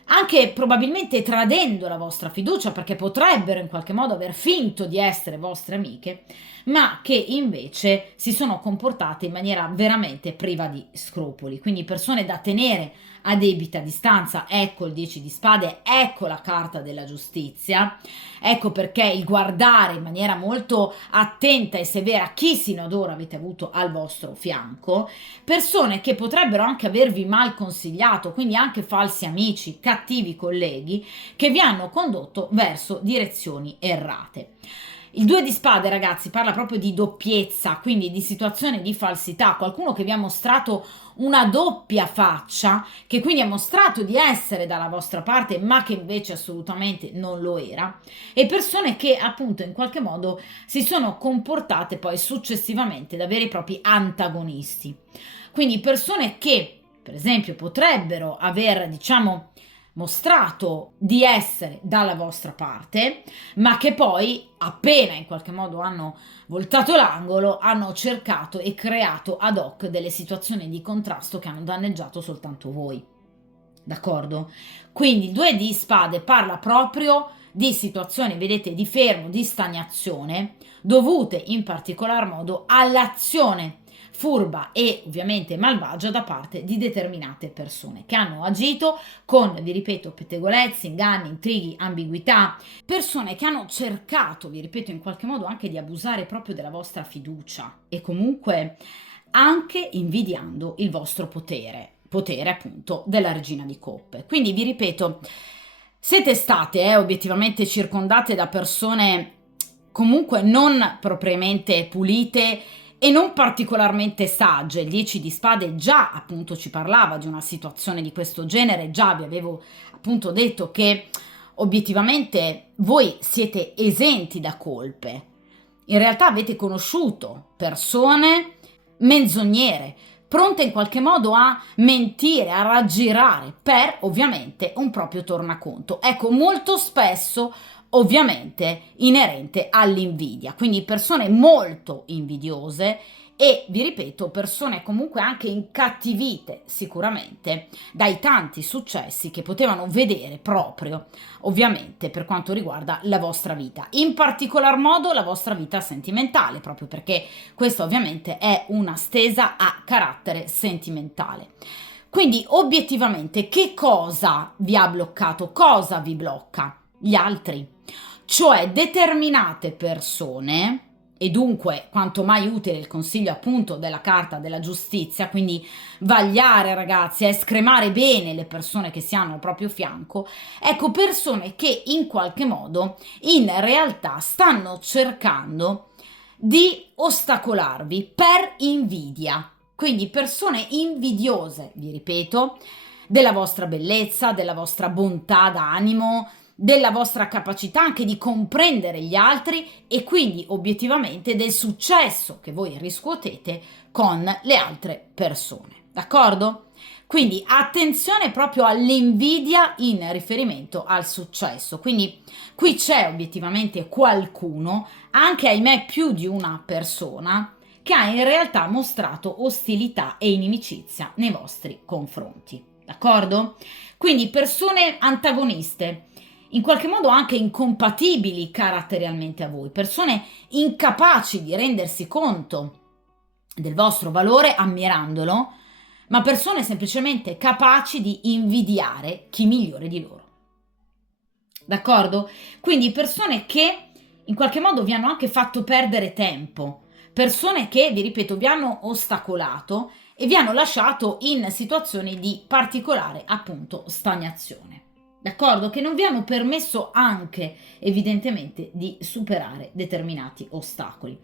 anche probabilmente tradendo la vostra fiducia, perché potrebbero in qualche modo aver finto di essere vostre amiche, ma che invece si sono comportate in maniera veramente priva di scrupoli, quindi persone da tenere a debita distanza. Ecco il 10 di spade, ecco la carta della giustizia, ecco perché il guardare in maniera molto attenta e severa chi sino ad ora avete avuto al vostro fianco, persone che potrebbero anche avervi mal consigliato, quindi anche falsi amici, cattivi colleghi che vi hanno condotto verso direzioni errate. Il 2 di spade, ragazzi, parla proprio di doppiezza, quindi di situazione di falsità, qualcuno che vi ha mostrato una doppia faccia, che quindi ha mostrato di essere dalla vostra parte, ma che invece assolutamente non lo era, e persone che appunto in qualche modo si sono comportate poi successivamente da veri e propri antagonisti. Quindi persone che, per esempio, potrebbero aver, diciamo, mostrato di essere dalla vostra parte, ma che poi, appena in qualche modo hanno voltato l'angolo, hanno cercato e creato ad hoc delle situazioni di contrasto che hanno danneggiato soltanto voi. D'accordo? Quindi il 2 di spade parla proprio di situazioni, vedete, di fermo, di stagnazione, dovute in particolar modo all'azione furba e ovviamente malvagia da parte di determinate persone che hanno agito con, vi ripeto, pettegolezzi, inganni, intrighi, ambiguità, persone che hanno cercato, vi ripeto, in qualche modo anche di abusare proprio della vostra fiducia e comunque anche invidiando il vostro potere appunto della regina di coppe. Quindi vi ripeto, siete state obiettivamente circondate da persone comunque non propriamente pulite e non particolarmente sagge. Il 10 di spade già appunto ci parlava di una situazione di questo genere, già vi avevo appunto detto che obiettivamente voi siete esenti da colpe. In realtà avete conosciuto persone menzognere, pronte in qualche modo a mentire, a raggirare per ovviamente un proprio tornaconto. Ecco, molto spesso ovviamente inerente all'invidia, quindi persone molto invidiose e vi ripeto persone comunque anche incattivite sicuramente dai tanti successi che potevano vedere proprio ovviamente per quanto riguarda la vostra vita, in particolar modo la vostra vita sentimentale, proprio perché questa ovviamente è una stesa a carattere sentimentale. Quindi obiettivamente che cosa vi ha bloccato? Cosa vi blocca? Gli altri, cioè determinate persone, e dunque quanto mai utile il consiglio appunto della carta della giustizia, quindi vagliare ragazzi, scremare bene le persone che si hanno al proprio fianco, ecco persone che in qualche modo in realtà stanno cercando di ostacolarvi per invidia, quindi persone invidiose, vi ripeto, della vostra bellezza, della vostra bontà d'animo, della vostra capacità anche di comprendere gli altri e quindi obiettivamente del successo che voi riscuotete con le altre persone, d'accordo? Quindi attenzione proprio all'invidia in riferimento al successo. Quindi qui c'è obiettivamente qualcuno, anche ahimè più di una persona, che ha in realtà mostrato ostilità e inimicizia nei vostri confronti, d'accordo? Quindi persone antagoniste, in qualche modo anche incompatibili caratterialmente a voi, persone incapaci di rendersi conto del vostro valore ammirandolo, ma persone semplicemente capaci di invidiare chi migliore di loro. D'accordo? Quindi persone che in qualche modo vi hanno anche fatto perdere tempo, persone che, vi ripeto, vi hanno ostacolato e vi hanno lasciato in situazioni di particolare appunto stagnazione. D'accordo? Che non vi hanno permesso anche evidentemente di superare determinati ostacoli.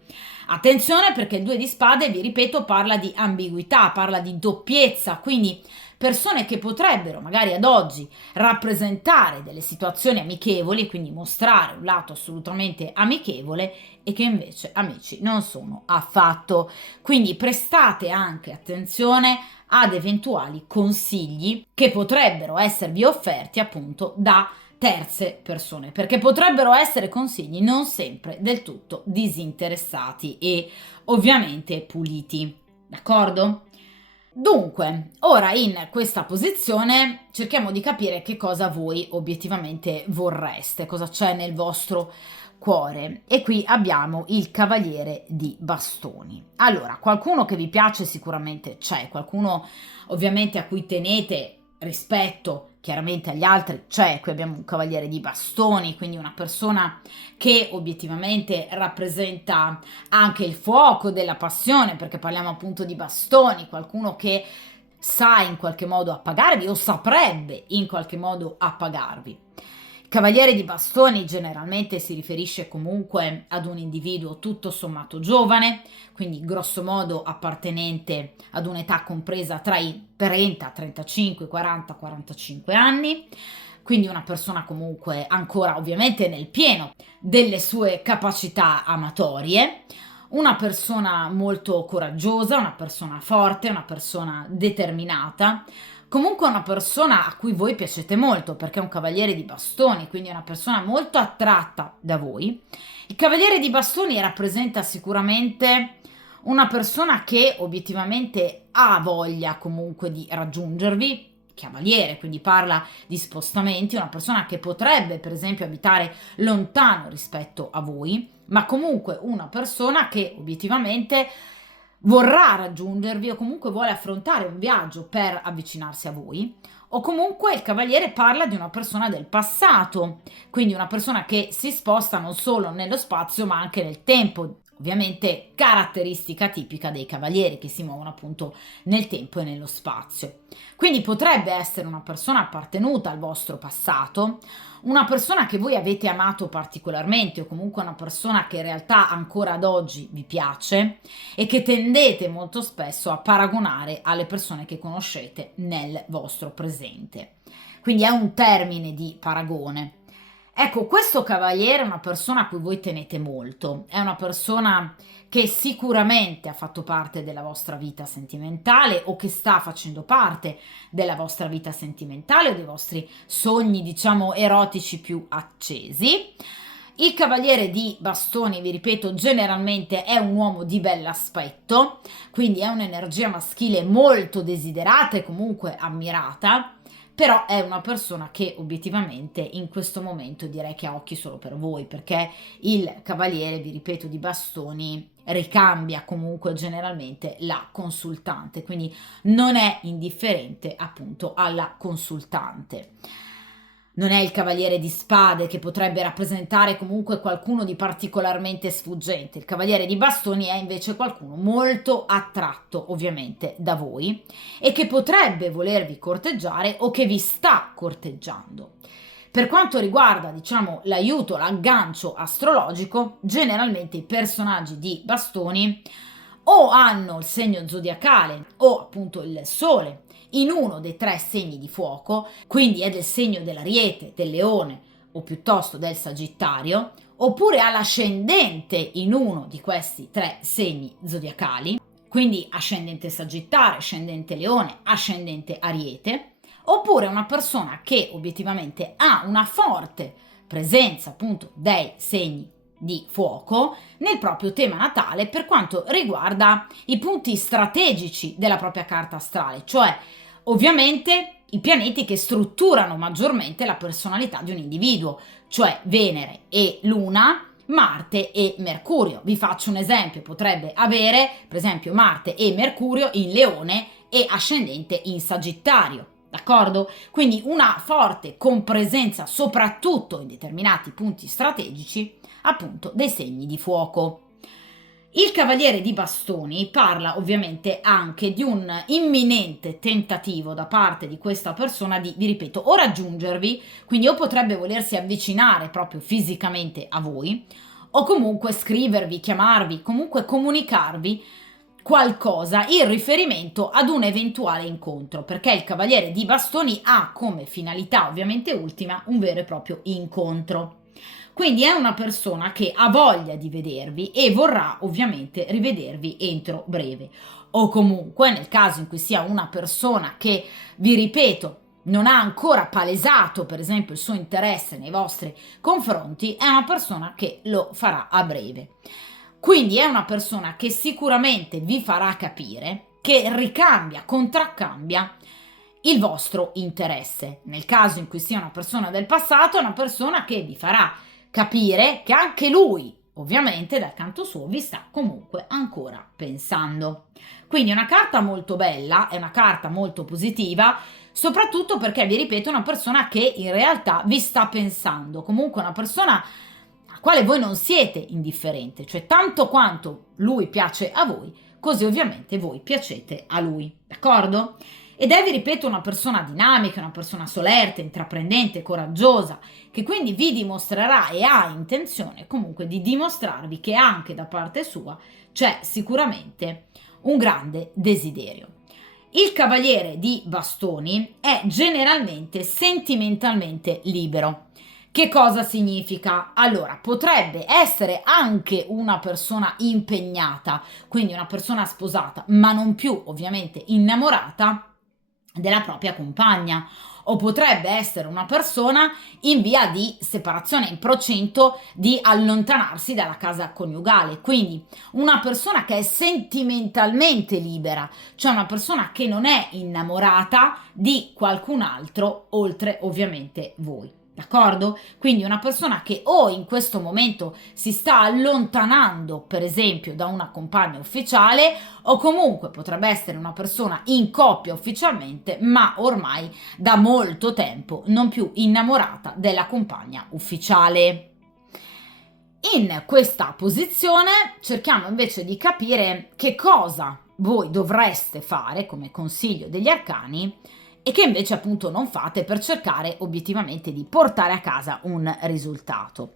Attenzione perché il 2 di spade, vi ripeto, parla di ambiguità, parla di doppiezza, quindi persone che potrebbero magari ad oggi rappresentare delle situazioni amichevoli, quindi mostrare un lato assolutamente amichevole e che invece amici non sono affatto. Quindi prestate anche attenzione ad eventuali consigli che potrebbero esservi offerti appunto da terze persone, perché potrebbero essere consigli non sempre del tutto disinteressati e ovviamente puliti, d'accordo? Dunque, ora in questa posizione cerchiamo di capire che cosa voi obiettivamente vorreste, cosa c'è nel vostro cuore. E qui abbiamo il cavaliere di bastoni. Allora, qualcuno che vi piace sicuramente c'è, qualcuno ovviamente a cui tenete rispetto chiaramente agli altri c'è. Qui abbiamo un cavaliere di bastoni, quindi una persona che obiettivamente rappresenta anche il fuoco della passione, perché parliamo appunto di bastoni, qualcuno che sa in qualche modo appagarvi o saprebbe in qualche modo appagarvi. Il cavaliere di bastoni generalmente si riferisce comunque ad un individuo tutto sommato giovane, quindi grosso modo appartenente ad un'età compresa tra i 30, 35, 40, 45 anni, quindi una persona comunque ancora ovviamente nel pieno delle sue capacità amatorie, una persona molto coraggiosa, una persona forte, una persona determinata, comunque una persona a cui voi piacete molto perché è un cavaliere di bastoni, quindi è una persona molto attratta da voi. Il cavaliere di bastoni rappresenta sicuramente una persona che obiettivamente ha voglia comunque di raggiungervi, cavaliere, quindi parla di spostamenti, una persona che potrebbe per esempio abitare lontano rispetto a voi, ma comunque una persona che obiettivamente vorrà raggiungervi o comunque vuole affrontare un viaggio per avvicinarsi a voi. O comunque il cavaliere parla di una persona del passato, quindi una persona che si sposta non solo nello spazio ma anche nel tempo. ovviamente caratteristica tipica dei cavalieri che si muovono appunto nel tempo e nello spazio. Quindi potrebbe essere una persona appartenuta al vostro passato, una persona che voi avete amato particolarmente o comunque una persona che in realtà ancora ad oggi vi piace e che tendete molto spesso a paragonare alle persone che conoscete nel vostro presente. Quindi è un termine di paragone. Ecco, questo cavaliere è una persona a cui voi tenete molto, è una persona che sicuramente ha fatto parte della vostra vita sentimentale o che sta facendo parte della vostra vita sentimentale o dei vostri sogni, diciamo, erotici più accesi. Il cavaliere di bastoni, vi ripeto, generalmente è un uomo di bell'aspetto, quindi è un'energia maschile molto desiderata e comunque ammirata, però è una persona che obiettivamente in questo momento direi che ha occhi solo per voi, perché il cavaliere, vi ripeto, di bastoni ricambia comunque generalmente la consultante, quindi non è indifferente appunto alla consultante. Non è il cavaliere di spade che potrebbe rappresentare comunque qualcuno di particolarmente sfuggente. Il cavaliere di bastoni è invece qualcuno molto attratto ovviamente da voi e che potrebbe volervi corteggiare o che vi sta corteggiando. Per quanto riguarda, diciamo, l'aiuto, l'aggancio astrologico, generalmente i personaggi di bastoni o hanno il segno zodiacale o appunto il sole in uno dei 3 segni di fuoco, quindi è del segno dell'Ariete, del Leone o piuttosto del Sagittario, oppure ha l'ascendente in uno di questi 3 segni zodiacali, quindi ascendente Sagittario, ascendente Leone, ascendente Ariete, oppure una persona che obiettivamente ha una forte presenza appunto dei segni di fuoco nel proprio tema natale per quanto riguarda i punti strategici della propria carta astrale, cioè ovviamente i pianeti che strutturano maggiormente la personalità di un individuo, cioè Venere e Luna, Marte e Mercurio. Vi faccio un esempio, potrebbe avere per esempio Marte e Mercurio in Leone e ascendente in Sagittario. D'accordo? Quindi una forte compresenza soprattutto in determinati punti strategici appunto dei segni di fuoco. Il cavaliere di bastoni parla ovviamente anche di un imminente tentativo da parte di questa persona di, vi ripeto, o raggiungervi, quindi o potrebbe volersi avvicinare proprio fisicamente a voi, o comunque scrivervi, chiamarvi, comunque comunicarvi qualcosa in riferimento ad un eventuale incontro, perché il cavaliere di bastoni ha come finalità ovviamente ultima un vero e proprio incontro. Quindi è una persona che ha voglia di vedervi e vorrà ovviamente rivedervi entro breve. O comunque, nel caso in cui sia una persona che, vi ripeto, non ha ancora palesato per esempio il suo interesse nei vostri confronti, è una persona che lo farà a breve. Quindi è una persona che sicuramente vi farà capire che ricambia, contraccambia il vostro interesse. Nel caso in cui sia una persona del passato, è una persona che vi farà capire che anche lui, ovviamente, dal canto suo vi sta comunque ancora pensando. Quindi è una carta molto bella, è una carta molto positiva, soprattutto perché, vi ripeto, è una persona che in realtà vi sta pensando, comunque una persona a quale voi non siete indifferente, cioè tanto quanto lui piace a voi, così ovviamente voi piacete a lui, d'accordo? Ed è, vi ripeto, una persona dinamica, una persona solerte, intraprendente, coraggiosa, che quindi vi dimostrerà e ha intenzione comunque di dimostrarvi che anche da parte sua c'è sicuramente un grande desiderio. Il cavaliere di bastoni è generalmente sentimentalmente libero. Che cosa significa? Allora, potrebbe essere anche una persona impegnata, quindi una persona sposata, ma non più ovviamente innamorata della propria compagna, o potrebbe essere una persona in via di separazione, in procinto di allontanarsi dalla casa coniugale, quindi una persona che è sentimentalmente libera, cioè una persona che non è innamorata di qualcun altro oltre ovviamente voi. D'accordo? Quindi una persona che o in questo momento si sta allontanando, per esempio, da una compagna ufficiale, o comunque potrebbe essere una persona in coppia ufficialmente, ma ormai da molto tempo non più innamorata della compagna ufficiale. In questa posizione cerchiamo invece di capire che cosa voi dovreste fare come consiglio degli arcani e che invece appunto non fate per cercare obiettivamente di portare a casa un risultato.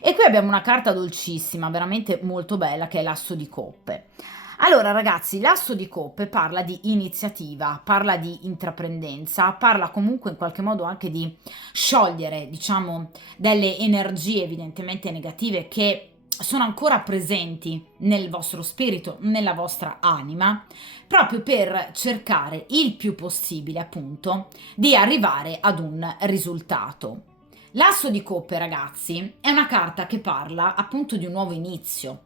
E qui abbiamo una carta dolcissima, veramente molto bella, che è l'asso di coppe. Allora ragazzi, l'asso di coppe parla di iniziativa, parla di intraprendenza, parla comunque in qualche modo anche di sciogliere, diciamo, delle energie evidentemente negative che sono ancora presenti nel vostro spirito, nella vostra anima, proprio per cercare il più possibile, appunto, di arrivare ad un risultato. L'asso di coppe, ragazzi, è una carta che parla appunto di un nuovo inizio.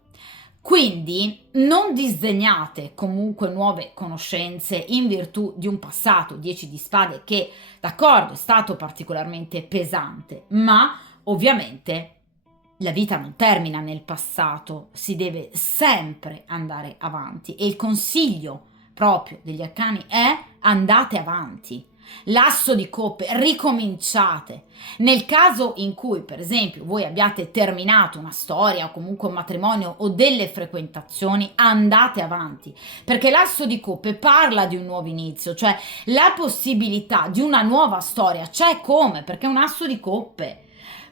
Quindi non disdegnate comunque nuove conoscenze in virtù di un passato 10 di spade che, d'accordo, è stato particolarmente pesante, ma ovviamente la vita non termina nel passato, si deve sempre andare avanti e il consiglio proprio degli arcani è: andate avanti. L'asso di coppe, ricominciate. Nel caso in cui, per esempio, voi abbiate terminato una storia o comunque un matrimonio o delle frequentazioni, andate avanti, perché l'asso di coppe parla di un nuovo inizio, cioè la possibilità di una nuova storia c'è, come? Perché è un asso di coppe.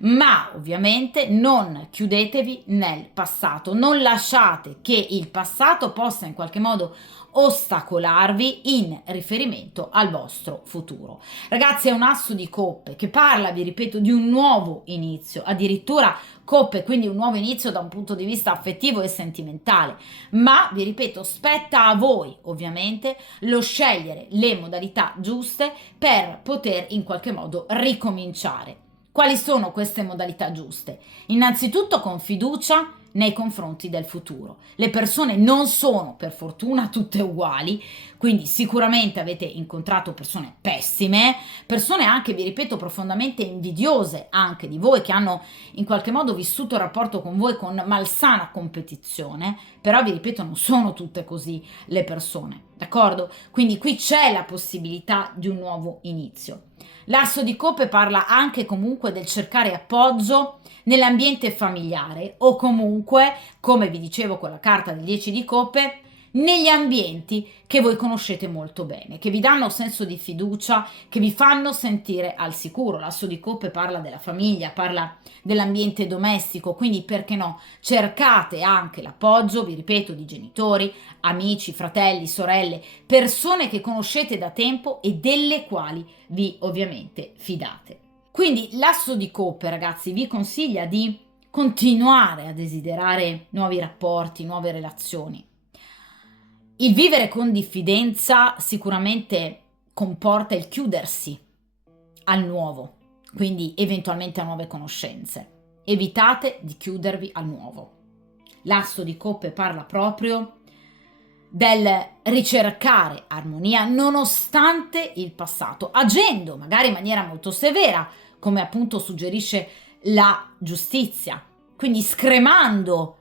Ma ovviamente non chiudetevi nel passato, non lasciate che il passato possa in qualche modo ostacolarvi in riferimento al vostro futuro. Ragazzi, è un asso di coppe che parla, vi ripeto, di un nuovo inizio, addirittura coppe, quindi un nuovo inizio da un punto di vista affettivo e sentimentale, ma vi ripeto, spetta a voi ovviamente lo scegliere le modalità giuste per poter in qualche modo ricominciare. Quali sono queste modalità giuste? Innanzitutto con fiducia nei confronti del futuro. Le persone non sono per fortuna tutte uguali, quindi sicuramente avete incontrato persone pessime, persone anche, vi ripeto, profondamente invidiose anche di voi, che hanno in qualche modo vissuto il rapporto con voi con malsana competizione, però vi ripeto, non sono tutte così le persone, d'accordo? Quindi qui c'è la possibilità di un nuovo inizio. L'asso di coppe parla anche comunque del cercare appoggio nell'ambiente familiare o comunque, come vi dicevo con la carta del 10 di coppe, negli ambienti che voi conoscete molto bene, che vi danno senso di fiducia, che vi fanno sentire al sicuro. L'asso di coppe parla della famiglia, parla dell'ambiente domestico, quindi perché no, cercate anche l'appoggio, vi ripeto, di genitori, amici, fratelli, sorelle, persone che conoscete da tempo e delle quali vi ovviamente fidate. Quindi l'asso di coppe, ragazzi, vi consiglia di continuare a desiderare nuovi rapporti, nuove relazioni. Il vivere con diffidenza sicuramente comporta il chiudersi al nuovo, quindi eventualmente a nuove conoscenze. Evitate di chiudervi al nuovo. L'asso di coppe parla proprio del ricercare armonia nonostante il passato, agendo magari in maniera molto severa, come appunto suggerisce la giustizia, quindi scremando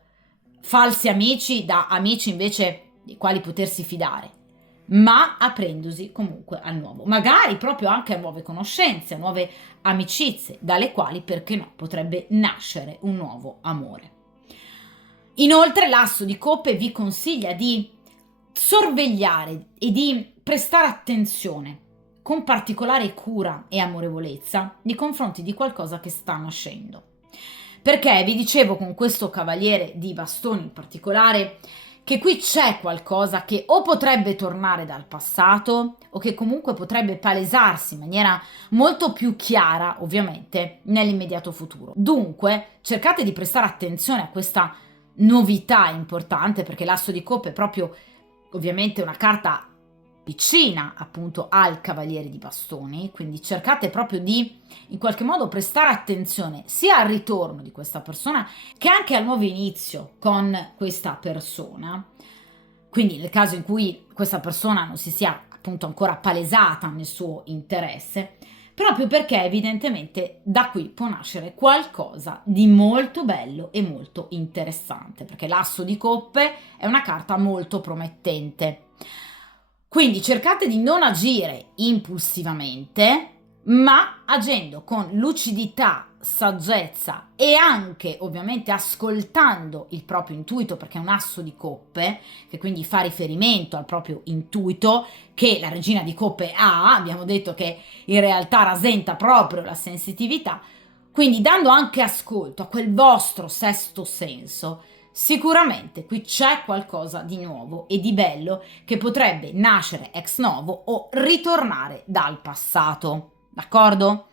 falsi amici da amici invece dei quali potersi fidare, ma aprendosi comunque al nuovo, magari proprio anche a nuove conoscenze, a nuove amicizie, dalle quali, perché no, potrebbe nascere un nuovo amore. Inoltre l'asso di coppe vi consiglia di sorvegliare e di prestare attenzione con particolare cura e amorevolezza nei confronti di qualcosa che sta nascendo. Perché vi dicevo con questo cavaliere di bastoni in particolare che qui c'è qualcosa che o potrebbe tornare dal passato o che comunque potrebbe palesarsi in maniera molto più chiara, ovviamente, nell'immediato futuro. Dunque, cercate di prestare attenzione a questa novità importante, perché l'asso di coppe è proprio ovviamente una carta vicina appunto al cavaliere di bastoni, quindi cercate proprio di in qualche modo prestare attenzione sia al ritorno di questa persona che anche al nuovo inizio con questa persona, quindi nel caso in cui questa persona non si sia appunto ancora palesata nel suo interesse, proprio perché evidentemente da qui può nascere qualcosa di molto bello e molto interessante, perché l'asso di coppe è una carta molto promettente. Quindi cercate di non agire impulsivamente, ma agendo con lucidità saggezza e anche ovviamente ascoltando il proprio intuito, perché è un asso di coppe che quindi fa riferimento al proprio intuito che la regina di coppe ha, abbiamo detto che in realtà rasenta proprio la sensitività, quindi dando anche ascolto a quel vostro sesto senso, sicuramente qui c'è qualcosa di nuovo e di bello che potrebbe nascere ex novo o ritornare dal passato, d'accordo?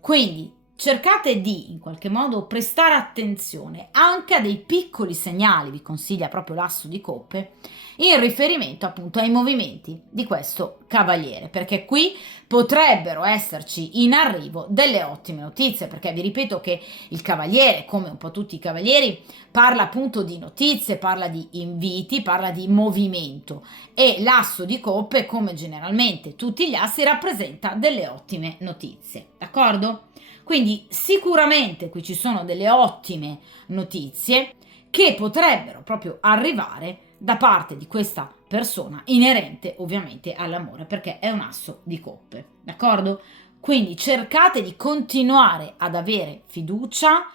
Quindi cercate di in qualche modo prestare attenzione anche a dei piccoli segnali, vi consiglia proprio l'asso di coppe, in riferimento appunto ai movimenti di questo cavaliere, perché qui potrebbero esserci in arrivo delle ottime notizie, perché vi ripeto che il cavaliere, come un po' tutti i cavalieri, parla appunto di notizie, parla di inviti, parla di movimento e l'asso di coppe, come generalmente tutti gli assi, rappresenta delle ottime notizie, d'accordo? Quindi sicuramente qui ci sono delle ottime notizie che potrebbero proprio arrivare da parte di questa persona inerente ovviamente all'amore, perché è un asso di coppe, d'accordo? Quindi cercate di continuare ad avere fiducia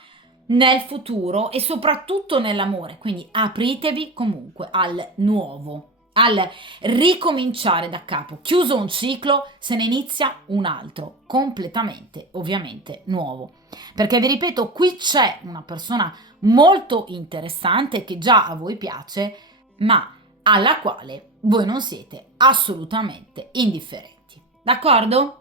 nel futuro e soprattutto nell'amore, quindi apritevi comunque al nuovo, al ricominciare da capo. Chiuso un ciclo, se ne inizia un altro, completamente ovviamente nuovo. Perché vi ripeto, qui c'è una persona molto interessante che già a voi piace, ma alla quale voi non siete assolutamente indifferenti. D'accordo?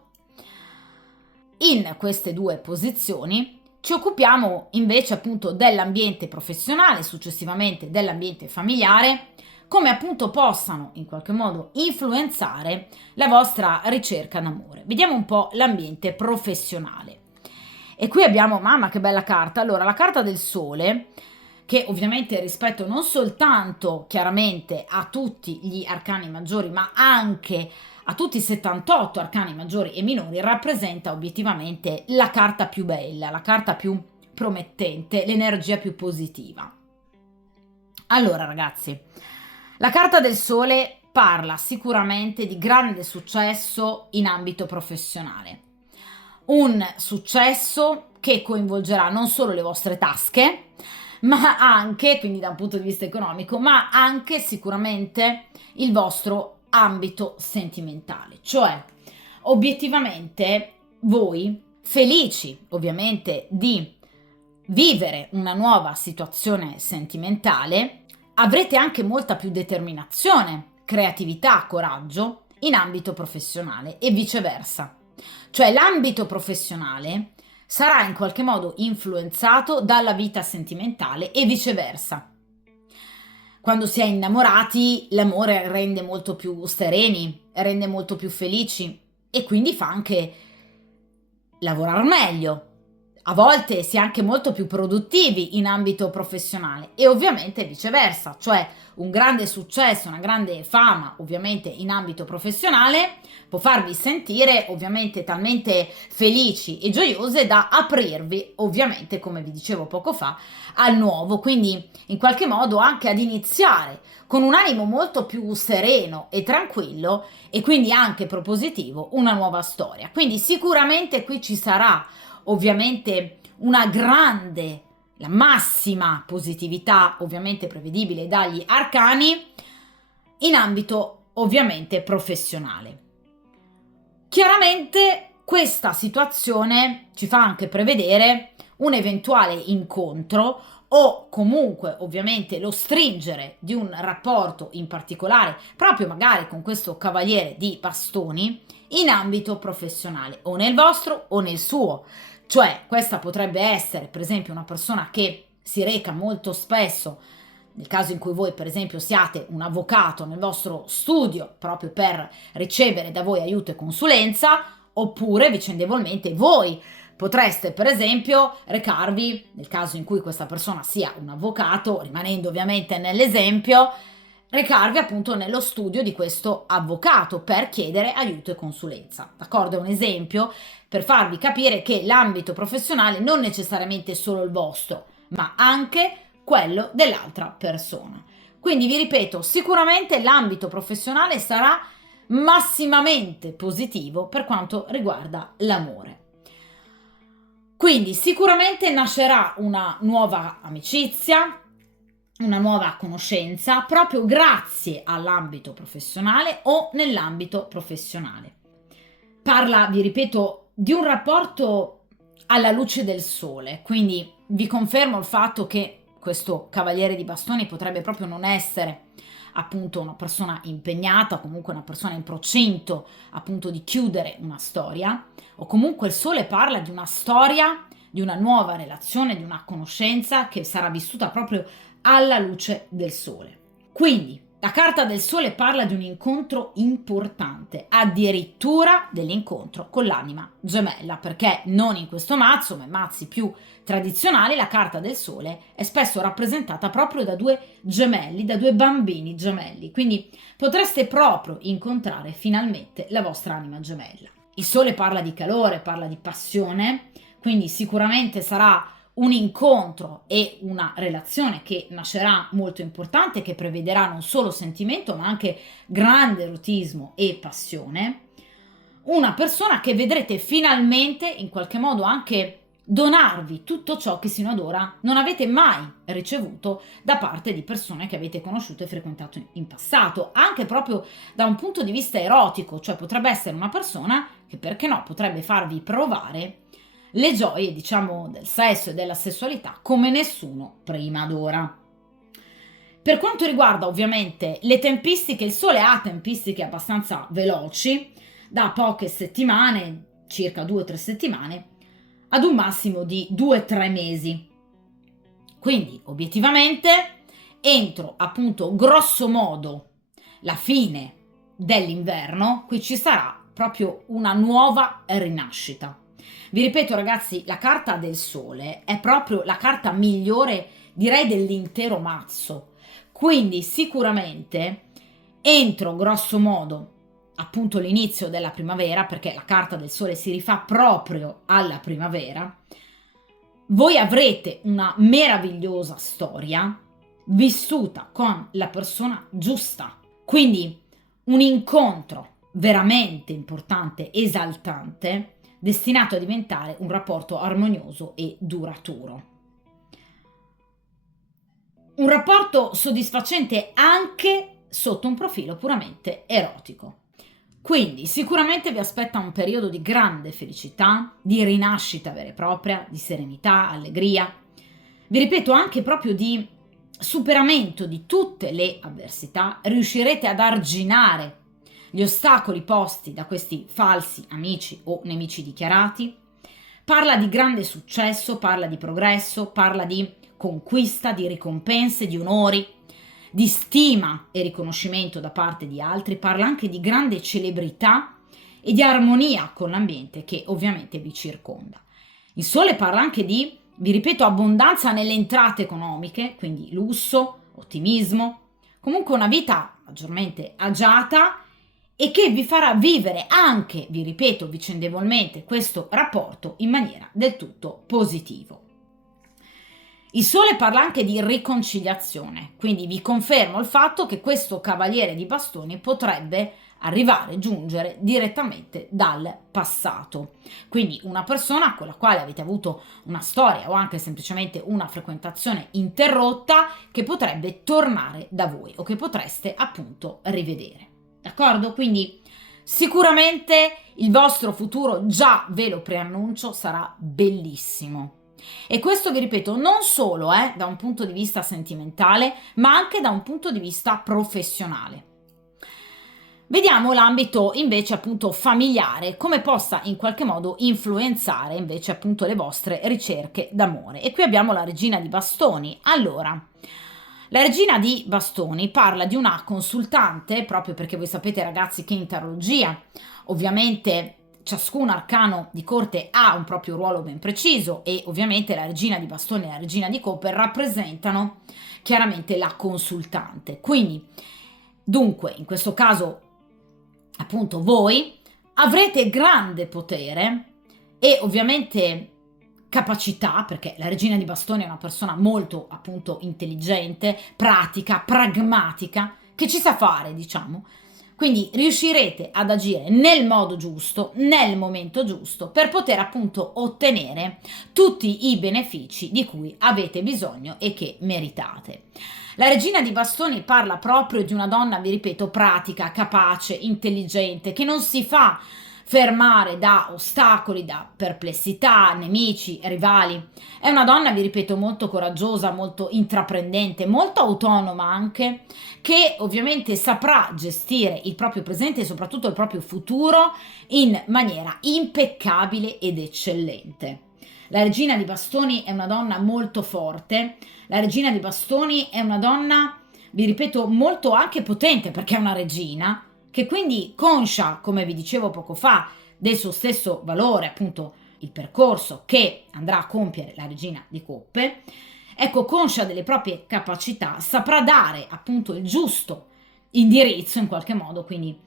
In queste due posizioni ci occupiamo invece appunto dell'ambiente professionale, successivamente dell'ambiente familiare, come appunto possano in qualche modo influenzare la vostra ricerca d'amore. Vediamo un po' l'ambiente professionale. E qui abbiamo, mamma che bella carta, allora la carta del sole, che ovviamente rispetto non soltanto chiaramente a tutti gli arcani maggiori, ma anche a tutti i 78 arcani maggiori e minori, rappresenta obiettivamente la carta più bella, la carta più promettente, l'energia più positiva. Allora ragazzi, la carta del sole parla sicuramente di grande successo in ambito professionale. Un successo che coinvolgerà non solo le vostre tasche, ma anche, quindi da un punto di vista economico, ma anche sicuramente il vostro ambito sentimentale. Cioè, obiettivamente, voi, felici ovviamente di vivere una nuova situazione sentimentale, avrete anche molta più determinazione, creatività, coraggio in ambito professionale e viceversa. Cioè l'ambito professionale sarà in qualche modo influenzato dalla vita sentimentale e viceversa. Quando si è innamorati, l'amore rende molto più sereni, rende molto più felici e quindi fa anche lavorare meglio. A volte si è anche molto più produttivi in ambito professionale e ovviamente viceversa, cioè un grande successo, una grande fama ovviamente in ambito professionale può farvi sentire ovviamente talmente felici e gioiose da aprirvi ovviamente, come vi dicevo poco fa, al nuovo, quindi in qualche modo anche ad iniziare con un animo molto più sereno e tranquillo e quindi anche propositivo una nuova storia. Quindi sicuramente qui ci sarà ovviamente una grande, la massima positività ovviamente prevedibile dagli arcani in ambito ovviamente professionale. Chiaramente questa situazione ci fa anche prevedere un eventuale incontro o comunque ovviamente lo stringere di un rapporto in particolare proprio magari con questo cavaliere di bastoni in ambito professionale o nel vostro o nel suo. Cioè questa potrebbe essere per esempio una persona che si reca molto spesso, nel caso in cui voi per esempio siate un avvocato, nel vostro studio proprio per ricevere da voi aiuto e consulenza, oppure vicendevolmente voi potreste per esempio recarvi, nel caso in cui questa persona sia un avvocato, rimanendo ovviamente nell'esempio, recarvi appunto nello studio di questo avvocato per chiedere aiuto e consulenza. D'accordo? È un esempio per farvi capire che l'ambito professionale non necessariamente è solo il vostro, ma anche quello dell'altra persona. Quindi vi ripeto, sicuramente l'ambito professionale sarà massimamente positivo per quanto riguarda l'amore. Quindi sicuramente nascerà una nuova amicizia, una nuova conoscenza proprio grazie all'ambito professionale o nell'ambito professionale. Parla, vi ripeto, di un rapporto alla luce del sole, quindi vi confermo il fatto che questo cavaliere di bastoni potrebbe proprio non essere appunto una persona impegnata, comunque una persona in procinto appunto di chiudere una storia, o comunque il sole parla di una storia, di una nuova relazione, di una conoscenza che sarà vissuta proprio alla luce del sole. Quindi la carta del sole parla di un incontro importante, addirittura dell'incontro con l'anima gemella, perché non in questo mazzo, ma in mazzi più tradizionali, la carta del sole è spesso rappresentata proprio da due gemelli, da due bambini gemelli, quindi potreste proprio incontrare finalmente la vostra anima gemella. Il sole parla di calore, parla di passione, quindi sicuramente sarà un incontro e una relazione che nascerà molto importante, che prevederà non solo sentimento ma anche grande erotismo e passione. Una persona che vedrete finalmente in qualche modo anche donarvi tutto ciò che sino ad ora non avete mai ricevuto da parte di persone che avete conosciuto e frequentato in passato, anche proprio da un punto di vista erotico, cioè potrebbe essere una persona che, perché no, potrebbe farvi provare le gioie, diciamo, del sesso e della sessualità come nessuno prima d'ora. Per quanto riguarda ovviamente le tempistiche, il sole ha tempistiche abbastanza veloci, da poche settimane, circa 2 o 3 settimane, ad un massimo di 2-3 mesi. Quindi, obiettivamente, entro appunto grosso modo la fine dell'inverno, qui ci sarà proprio una nuova rinascita. Vi ripeto ragazzi, la carta del sole è proprio la carta migliore, direi, dell'intero mazzo. Quindi sicuramente entro grosso modo appunto l'inizio della primavera, perché la carta del sole si rifà proprio alla primavera, voi avrete una meravigliosa storia vissuta con la persona giusta. Quindi un incontro veramente importante, esaltante, destinato a diventare un rapporto armonioso e duraturo. Un rapporto soddisfacente anche sotto un profilo puramente erotico. Quindi sicuramente vi aspetta un periodo di grande felicità, di rinascita vera e propria, di serenità, allegria. Vi ripeto, anche proprio di superamento di tutte le avversità, riuscirete ad arginare gli ostacoli posti da questi falsi amici o nemici dichiarati. Parla di grande successo, parla di progresso, parla di conquista, di ricompense, di onori, di stima e riconoscimento da parte di altri, parla anche di grande celebrità e di armonia con l'ambiente che ovviamente vi circonda. Il sole parla anche di, vi ripeto, abbondanza nelle entrate economiche, quindi lusso, ottimismo, comunque una vita maggiormente agiata e che vi farà vivere anche, vi ripeto, vicendevolmente questo rapporto in maniera del tutto positivo. Il sole parla anche di riconciliazione, quindi vi confermo il fatto che questo cavaliere di bastoni potrebbe arrivare, giungere direttamente dal passato. Quindi una persona con la quale avete avuto una storia o anche semplicemente una frequentazione interrotta che potrebbe tornare da voi o che potreste appunto rivedere. D'accordo? Quindi sicuramente il vostro futuro, già ve lo preannuncio, sarà bellissimo. E questo vi ripeto non solo da un punto di vista sentimentale, ma anche da un punto di vista professionale. Vediamo l'ambito invece appunto familiare, come possa in qualche modo influenzare invece appunto le vostre ricerche d'amore. E qui abbiamo la regina di bastoni. Allora, la regina di bastoni parla di una consultante, proprio perché voi sapete ragazzi che in tarologia ovviamente ciascun arcano di corte ha un proprio ruolo ben preciso e ovviamente la regina di bastoni e la regina di coppe rappresentano chiaramente la consultante. Quindi, dunque, in questo caso, appunto, voi avrete grande potere e ovviamente capacità, perché la regina di bastoni è una persona molto, appunto, intelligente, pratica, pragmatica, che ci sa fare, diciamo. Quindi riuscirete ad agire nel modo giusto, nel momento giusto, per poter appunto ottenere tutti i benefici di cui avete bisogno e che meritate. La regina di bastoni parla proprio di una donna, vi ripeto, pratica, capace, intelligente, che non si fa fermare da ostacoli, da perplessità, nemici, rivali. È una donna, vi ripeto, molto coraggiosa, molto intraprendente, molto autonoma anche, che ovviamente saprà gestire il proprio presente e soprattutto il proprio futuro in maniera impeccabile ed eccellente. La regina di bastoni è una donna molto forte, la regina di bastoni è una donna, vi ripeto, molto anche potente perché è una regina, che quindi conscia, come vi dicevo poco fa, del suo stesso valore, appunto il percorso che andrà a compiere la regina di coppe, ecco, conscia delle proprie capacità, saprà dare appunto il giusto indirizzo in qualche modo, quindi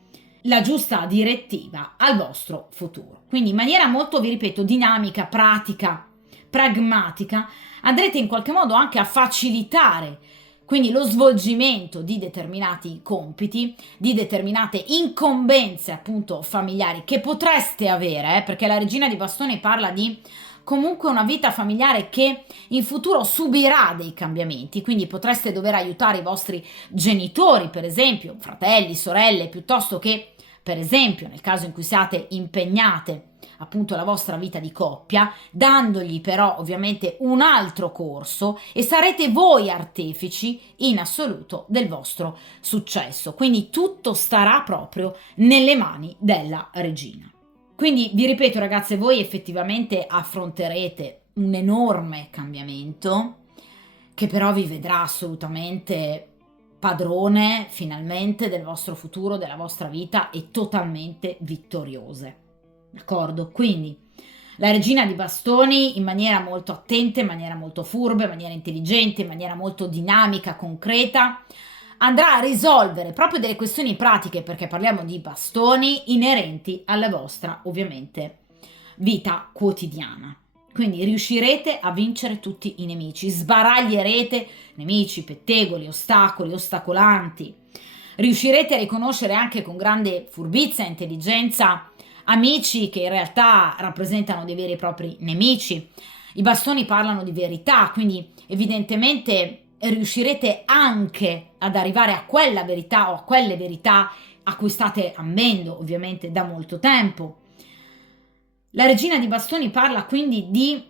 la giusta direttiva al vostro futuro. Quindi in maniera molto, vi ripeto, dinamica, pratica, pragmatica, andrete in qualche modo anche a facilitare quindi lo svolgimento di determinati compiti, di determinate incombenze appunto familiari che potreste avere, perché la regina di bastoni parla di comunque una vita familiare che in futuro subirà dei cambiamenti, quindi potreste dover aiutare i vostri genitori, per esempio, fratelli, sorelle, piuttosto che, per esempio, nel caso in cui siate impegnate appunto la vostra vita di coppia, dandogli però ovviamente un altro corso e sarete voi artefici in assoluto del vostro successo. Quindi tutto starà proprio nelle mani della regina. Quindi vi ripeto ragazze, voi effettivamente affronterete un enorme cambiamento che però vi vedrà assolutamente padrone finalmente del vostro futuro, della vostra vita e totalmente vittoriose. D'accordo? Quindi la regina di bastoni in maniera molto attenta, in maniera molto furba, in maniera intelligente, in maniera molto dinamica, concreta, andrà a risolvere proprio delle questioni pratiche, perché parliamo di bastoni inerenti alla vostra, ovviamente, vita quotidiana. Quindi riuscirete a vincere tutti i nemici, sbaraglierete nemici, pettegoli, ostacoli, ostacolanti. Riuscirete a riconoscere anche con grande furbizia e intelligenza amici che in realtà rappresentano dei veri e propri nemici. I bastoni parlano di verità, quindi evidentemente riuscirete anche ad arrivare a quella verità o a quelle verità a cui state ambendo ovviamente da molto tempo. La regina di bastoni parla quindi di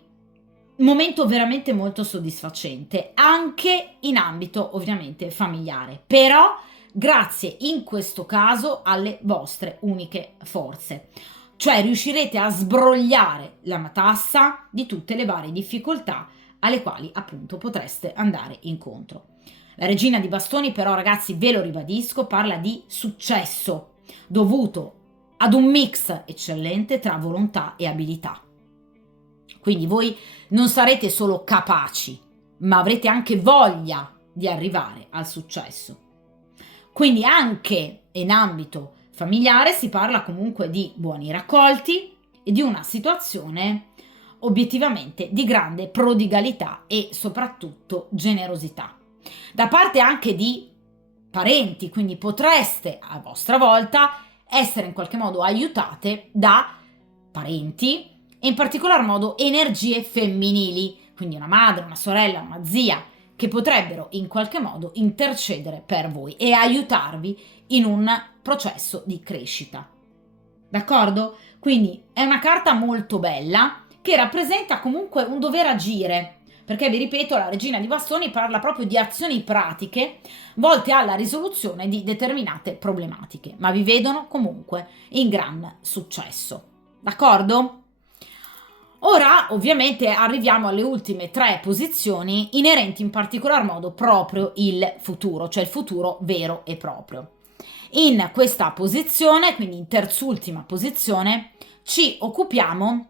momento veramente molto soddisfacente, anche in ambito ovviamente familiare, però grazie in questo caso alle vostre uniche forze. Cioè riuscirete a sbrogliare la matassa di tutte le varie difficoltà alle quali appunto potreste andare incontro. La regina di bastoni però ragazzi, ve lo ribadisco, parla di successo dovuto ad un mix eccellente tra volontà e abilità. Quindi voi non sarete solo capaci, ma avrete anche voglia di arrivare al successo. Quindi anche in ambito familiare si parla comunque di buoni raccolti e di una situazione obiettivamente di grande prodigalità e soprattutto generosità. Da parte anche di parenti, quindi potreste a vostra volta essere in qualche modo aiutate da parenti e in particolar modo energie femminili, quindi una madre, una sorella, una zia, che potrebbero in qualche modo intercedere per voi e aiutarvi in un processo di crescita. D'accordo? Quindi è una carta molto bella che rappresenta comunque un dover agire, perché vi ripeto, la regina di bastoni parla proprio di azioni pratiche volte alla risoluzione di determinate problematiche, ma vi vedono comunque in gran successo. D'accordo? Ora ovviamente arriviamo alle ultime 3 posizioni inerenti in particolar modo proprio il futuro, cioè il futuro vero e proprio. In questa posizione, quindi in terzultima posizione, ci occupiamo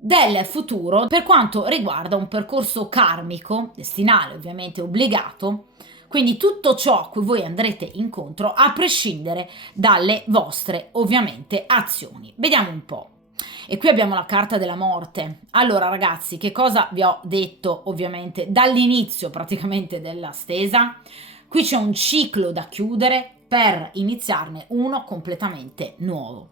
del futuro per quanto riguarda un percorso karmico, destinale ovviamente obbligato, quindi tutto ciò a cui voi andrete incontro a prescindere dalle vostre ovviamente azioni. Vediamo un po'. E qui abbiamo la carta della morte. Allora ragazzi, che cosa vi ho detto ovviamente dall'inizio praticamente della stesa? Qui c'è un ciclo da chiudere per iniziarne uno completamente nuovo.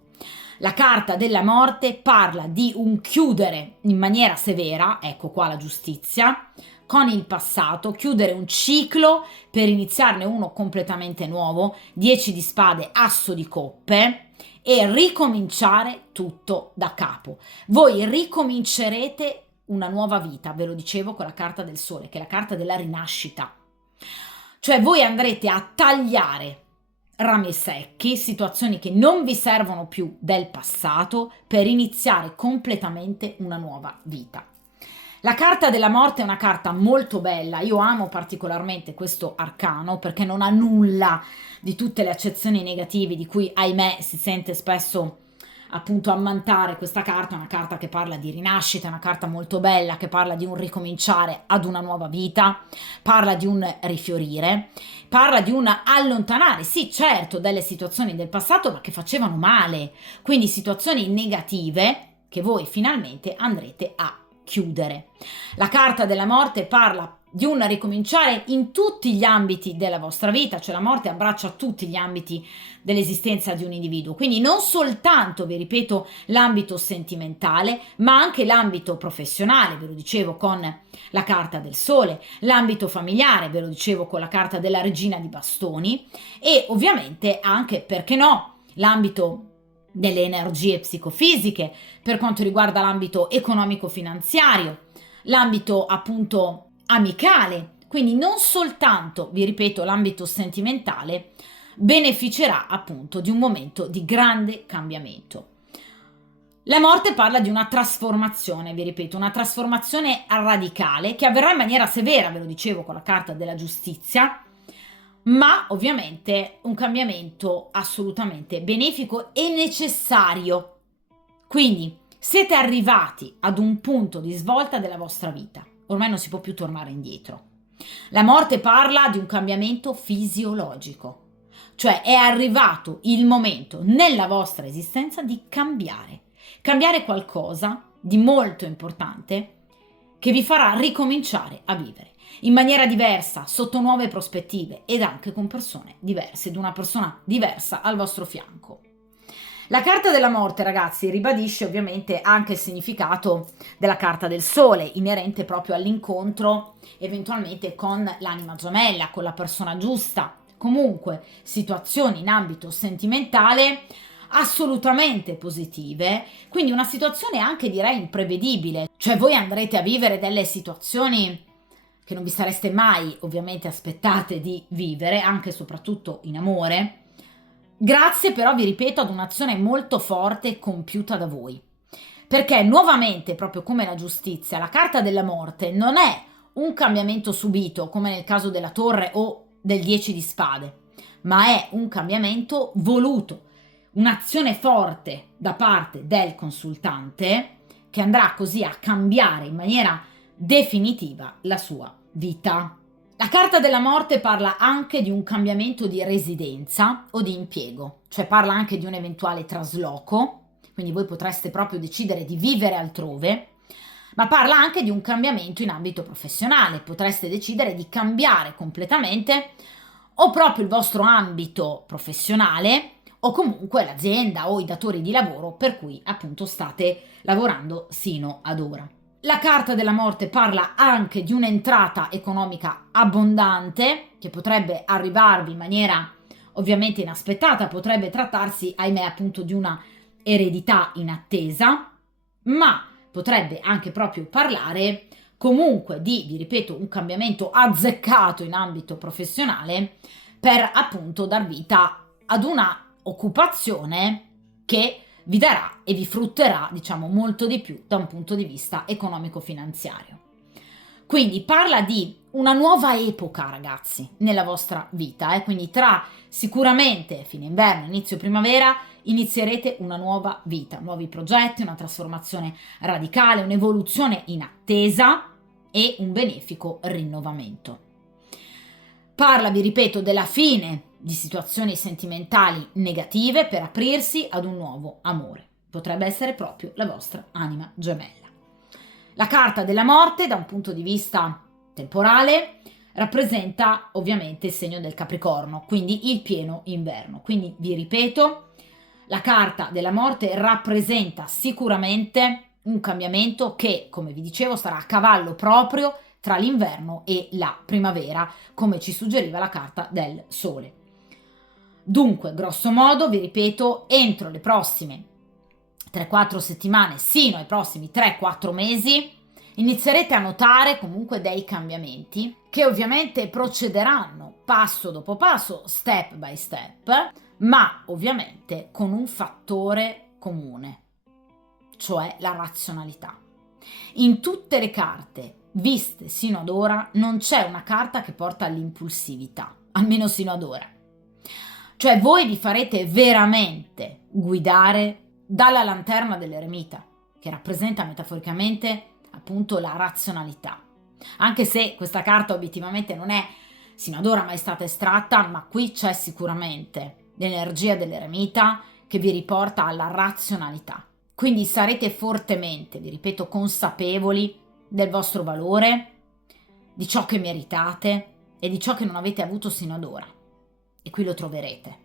La carta della morte parla di un chiudere in maniera severa, ecco qua la giustizia, con il passato, chiudere un ciclo per iniziarne uno completamente nuovo, 10 di spade, asso di coppe, e ricominciare tutto da capo. Voi ricomincerete una nuova vita, ve lo dicevo con la carta del sole, che è la carta della rinascita. Cioè voi andrete a tagliare rami secchi, situazioni che non vi servono più del passato, per iniziare completamente una nuova vita. La carta della morte è una carta molto bella, io amo particolarmente questo arcano perché non ha nulla di tutte le accezioni negative di cui, ahimè, si sente spesso appunto ammantare questa carta. È una carta che parla di rinascita, è una carta molto bella che parla di un ricominciare ad una nuova vita, parla di un rifiorire, parla di un allontanare, sì certo, delle situazioni del passato ma che facevano male, quindi situazioni negative che voi finalmente andrete a chiudere. La carta della morte parla di un ricominciare in tutti gli ambiti della vostra vita, cioè la morte abbraccia tutti gli ambiti dell'esistenza di un individuo, quindi non soltanto, vi ripeto, l'ambito sentimentale, ma anche l'ambito professionale, ve lo dicevo con la carta del sole, l'ambito familiare, ve lo dicevo con la carta della regina di bastoni, e ovviamente anche, perché no, l'ambito delle energie psicofisiche, per quanto riguarda l'ambito economico-finanziario, l'ambito appunto amicale, quindi non soltanto, vi ripeto, l'ambito sentimentale beneficerà appunto di un momento di grande cambiamento. La morte parla di una trasformazione, vi ripeto, una trasformazione radicale che avverrà in maniera severa, ve lo dicevo con la carta della giustizia, ma ovviamente un cambiamento assolutamente benefico e necessario. Quindi siete arrivati ad un punto di svolta della vostra vita, ormai non si può più tornare indietro. La morte parla di un cambiamento fisiologico, cioè è arrivato il momento nella vostra esistenza di cambiare qualcosa di molto importante che vi farà ricominciare a vivere in maniera diversa, sotto nuove prospettive ed anche con persone diverse, ed una persona diversa al vostro fianco. La carta della morte, ragazzi, ribadisce ovviamente anche il significato della carta del sole, inerente proprio all'incontro eventualmente con l'anima gemella, con la persona giusta. Comunque, situazioni in ambito sentimentale assolutamente positive, quindi una situazione anche direi imprevedibile, cioè voi andrete a vivere delle situazioni che non vi sareste mai ovviamente aspettate di vivere, anche e soprattutto in amore, grazie però, vi ripeto, ad un'azione molto forte compiuta da voi. Perché nuovamente, proprio come la giustizia, la carta della morte non è un cambiamento subito, come nel caso della torre o del 10 di spade, ma è un cambiamento voluto, un'azione forte da parte del consultante che andrà così a cambiare in maniera definitiva la sua vita. La carta della morte parla anche di un cambiamento di residenza o di impiego, cioè parla anche di un eventuale trasloco, quindi voi potreste proprio decidere di vivere altrove, ma parla anche di un cambiamento in ambito professionale, potreste decidere di cambiare completamente o proprio il vostro ambito professionale o comunque l'azienda o i datori di lavoro per cui appunto state lavorando sino ad ora. La carta della morte parla anche di un'entrata economica abbondante che potrebbe arrivarvi in maniera ovviamente inaspettata, potrebbe trattarsi, ahimè, appunto di una eredità inattesa, ma potrebbe anche proprio parlare comunque di, vi ripeto, un cambiamento azzeccato in ambito professionale per appunto dar vita ad una occupazione che vi darà e vi frutterà, diciamo, molto di più da un punto di vista economico-finanziario. Quindi parla di una nuova epoca, ragazzi, nella vostra vita, quindi tra sicuramente fine inverno e inizio primavera inizierete una nuova vita, nuovi progetti, una trasformazione radicale, un'evoluzione in attesa e un benefico rinnovamento. Parla, vi ripeto, della fine di situazioni sentimentali negative per aprirsi ad un nuovo amore. Potrebbe essere proprio la vostra anima gemella. La carta della morte, da un punto di vista temporale, rappresenta ovviamente il segno del Capricorno, quindi il pieno inverno. Quindi vi ripeto, la carta della morte rappresenta sicuramente un cambiamento che, come vi dicevo, sarà a cavallo proprio tra l'inverno e la primavera, come ci suggeriva la carta del Sole. Dunque, grosso modo, vi ripeto, entro le prossime 3-4 settimane, sino ai prossimi 3-4 mesi, inizierete a notare comunque dei cambiamenti che ovviamente procederanno passo dopo passo, step by step, ma ovviamente con un fattore comune, cioè la razionalità. In tutte le carte viste sino ad ora non c'è una carta che porta all'impulsività, almeno sino ad ora. Cioè voi vi farete veramente guidare dalla lanterna dell'eremita, che rappresenta metaforicamente appunto la razionalità. Anche se questa carta obiettivamente non è sino ad ora mai stata estratta, ma qui c'è sicuramente l'energia dell'eremita che vi riporta alla razionalità. Quindi sarete fortemente, vi ripeto, consapevoli del vostro valore, di ciò che meritate e di ciò che non avete avuto sino ad ora. E qui lo troverete,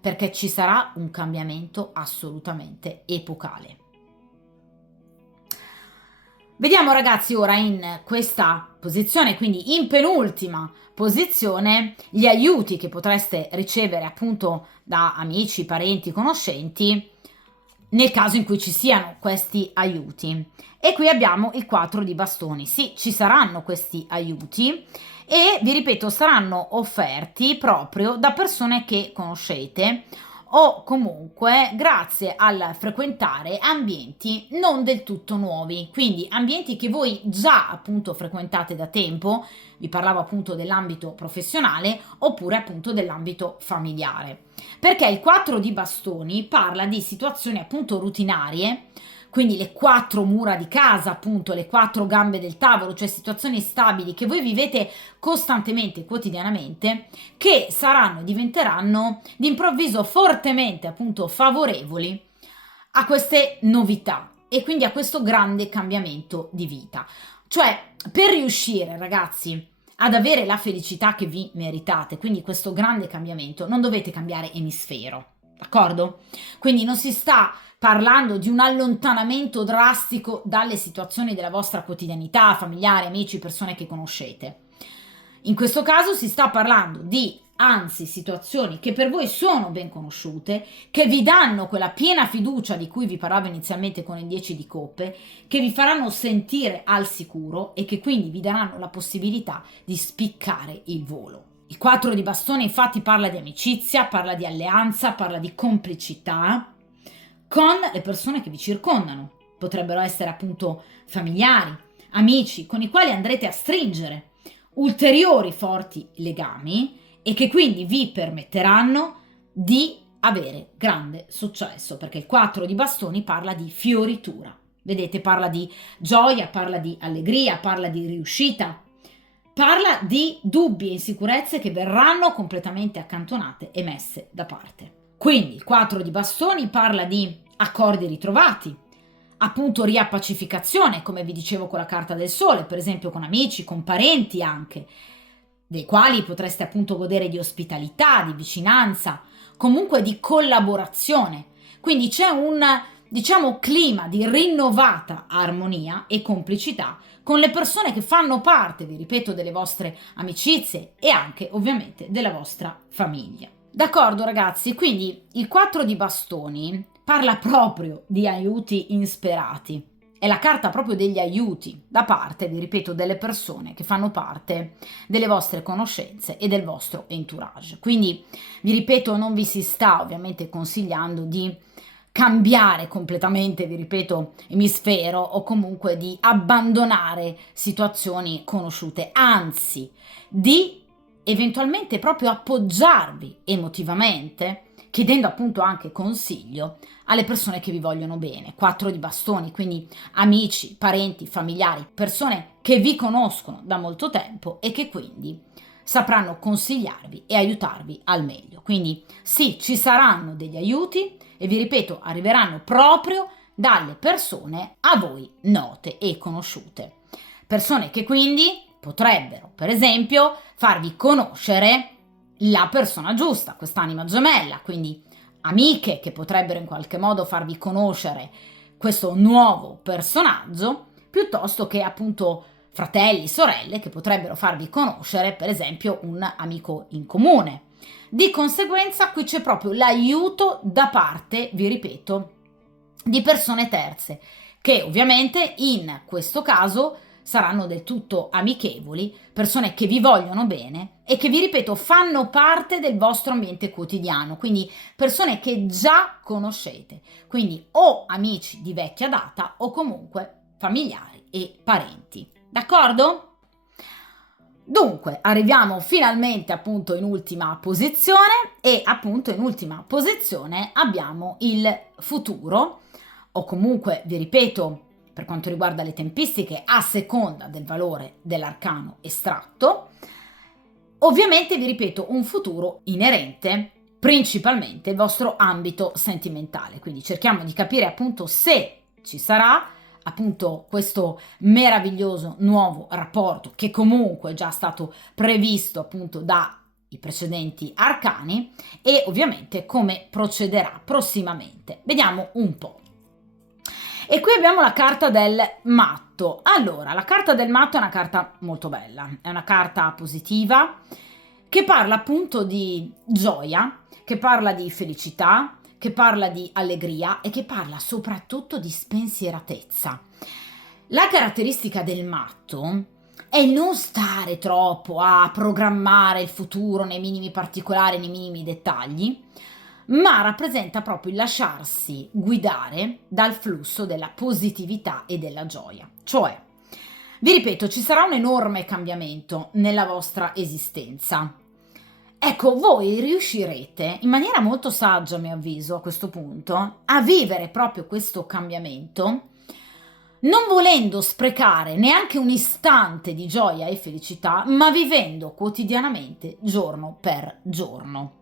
perché ci sarà un cambiamento assolutamente epocale. Vediamo ragazzi ora in questa posizione, quindi in penultima posizione, gli aiuti che potreste ricevere appunto da amici, parenti, conoscenti, nel caso in cui ci siano questi aiuti. E qui abbiamo il 4 di bastoni. Sì, ci saranno questi aiuti e vi ripeto, saranno offerti proprio da persone che conoscete o comunque grazie al frequentare ambienti non del tutto nuovi, quindi ambienti che voi già appunto frequentate da tempo, vi parlavo appunto dell'ambito professionale oppure appunto dell'ambito familiare, perché il 4 di bastoni parla di situazioni appunto rutinarie, quindi le 4 mura di casa, appunto le 4 gambe del tavolo, cioè situazioni stabili che voi vivete costantemente, quotidianamente, che saranno e diventeranno d'improvviso fortemente appunto favorevoli a queste novità e quindi a questo grande cambiamento di vita. Cioè, per riuscire, ragazzi, ad avere la felicità che vi meritate, quindi questo grande cambiamento, non dovete cambiare emisfero, d'accordo? Quindi non si sta parlando di un allontanamento drastico dalle situazioni della vostra quotidianità, familiari, amici, persone che conoscete. In questo caso si sta parlando di, anzi, situazioni che per voi sono ben conosciute, che vi danno quella piena fiducia di cui vi parlavo inizialmente con il 10 di coppe, che vi faranno sentire al sicuro e che quindi vi daranno la possibilità di spiccare il volo. Il 4 di bastoni infatti parla di amicizia, parla di alleanza, parla di complicità con le persone che vi circondano. Potrebbero essere appunto familiari, amici, con i quali andrete a stringere ulteriori forti legami e che quindi vi permetteranno di avere grande successo, perché il 4 di bastoni parla di fioritura. Vedete, parla di gioia, parla di allegria, parla di riuscita, parla di dubbi e insicurezze che verranno completamente accantonate e messe da parte. Quindi il 4 di bastoni parla di accordi ritrovati, appunto riappacificazione, come vi dicevo con la carta del sole, per esempio con amici, con parenti anche, dei quali potreste appunto godere di ospitalità, di vicinanza, comunque di collaborazione. Quindi c'è un, diciamo, clima di rinnovata armonia e complicità con le persone che fanno parte, vi ripeto, delle vostre amicizie e anche ovviamente della vostra famiglia. D'accordo ragazzi, quindi il 4 di bastoni parla proprio di aiuti insperati. È la carta proprio degli aiuti da parte, vi ripeto, delle persone che fanno parte delle vostre conoscenze e del vostro entourage. Quindi, vi ripeto, non vi si sta ovviamente consigliando di cambiare completamente, vi ripeto, emisfero o comunque di abbandonare situazioni conosciute, anzi, di eventualmente proprio appoggiarvi emotivamente, chiedendo appunto anche consiglio alle persone che vi vogliono bene. 4 di bastoni, quindi amici, parenti, familiari, persone che vi conoscono da molto tempo e che quindi sapranno consigliarvi e aiutarvi al meglio. Quindi sì, ci saranno degli aiuti e vi ripeto, arriveranno proprio dalle persone a voi note e conosciute. Persone che quindi potrebbero, per esempio, farvi conoscere la persona giusta, quest'anima gemella, quindi amiche che potrebbero in qualche modo farvi conoscere questo nuovo personaggio, piuttosto che appunto fratelli, sorelle che potrebbero farvi conoscere, per esempio, un amico in comune. Di conseguenza qui c'è proprio l'aiuto da parte, vi ripeto, di persone terze, che ovviamente in questo caso saranno del tutto amichevoli, persone che vi vogliono bene e che, vi ripeto, fanno parte del vostro ambiente quotidiano, quindi persone che già conoscete, quindi o amici di vecchia data o comunque familiari e parenti. D'accordo? Dunque, arriviamo finalmente appunto in ultima posizione e appunto in ultima posizione abbiamo il futuro, o comunque, vi ripeto, per quanto riguarda le tempistiche, a seconda del valore dell'arcano estratto. Ovviamente, vi ripeto, un futuro inerente principalmente al vostro ambito sentimentale, quindi cerchiamo di capire appunto se ci sarà appunto questo meraviglioso nuovo rapporto che comunque è già stato previsto appunto dai precedenti arcani e ovviamente come procederà prossimamente. Vediamo un po'. E qui abbiamo la carta del matto. Allora, la carta del matto è una carta molto bella, è una carta positiva che parla appunto di gioia, che parla di felicità, che parla di allegria e che parla soprattutto di spensieratezza. La caratteristica del matto è il non stare troppo a programmare il futuro nei minimi particolari, nei minimi dettagli, ma rappresenta proprio il lasciarsi guidare dal flusso della positività e della gioia. Cioè, vi ripeto, ci sarà un enorme cambiamento nella vostra esistenza. Ecco, voi riuscirete in maniera molto saggia, a mio avviso, a questo punto, a vivere proprio questo cambiamento, non volendo sprecare neanche un istante di gioia e felicità, ma vivendo quotidianamente, giorno per giorno.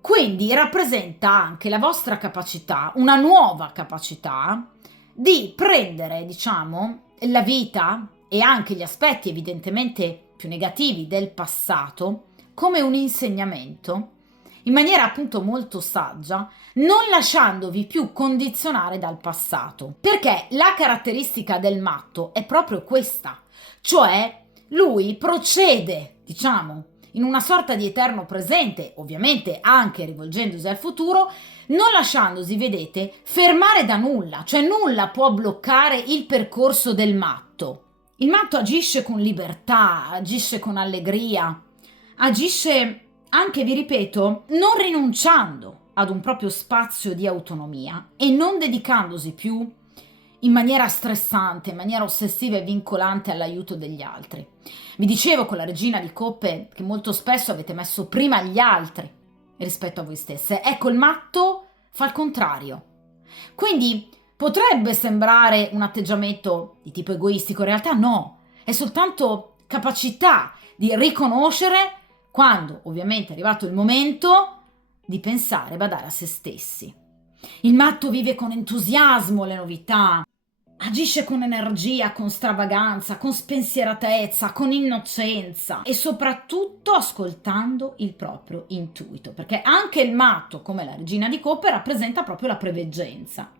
Quindi rappresenta anche la vostra capacità, una nuova capacità di prendere, diciamo, la vita e anche gli aspetti evidentemente più negativi del passato come un insegnamento, in maniera appunto molto saggia, non lasciandovi più condizionare dal passato. Perché la caratteristica del matto è proprio questa, cioè lui procede, diciamo, in una sorta di eterno presente, ovviamente anche rivolgendosi al futuro, non lasciandosi, vedete, fermare da nulla, cioè nulla può bloccare il percorso del matto. Il matto agisce con libertà, agisce con allegria, agisce anche, vi ripeto, non rinunciando ad un proprio spazio di autonomia e non dedicandosi più in maniera stressante, in maniera ossessiva e vincolante all'aiuto degli altri. Vi dicevo con la Regina di Coppe che molto spesso avete messo prima gli altri rispetto a voi stesse. Ecco, il matto fa il contrario. Quindi potrebbe sembrare un atteggiamento di tipo egoistico, in realtà no, è soltanto capacità di riconoscere quando ovviamente è arrivato il momento di pensare e badare a se stessi. Il matto vive con entusiasmo le novità, agisce con energia, con stravaganza, con spensieratezza, con innocenza e soprattutto ascoltando il proprio intuito, perché anche il matto, come la Regina di Coppe, rappresenta proprio la preveggenza.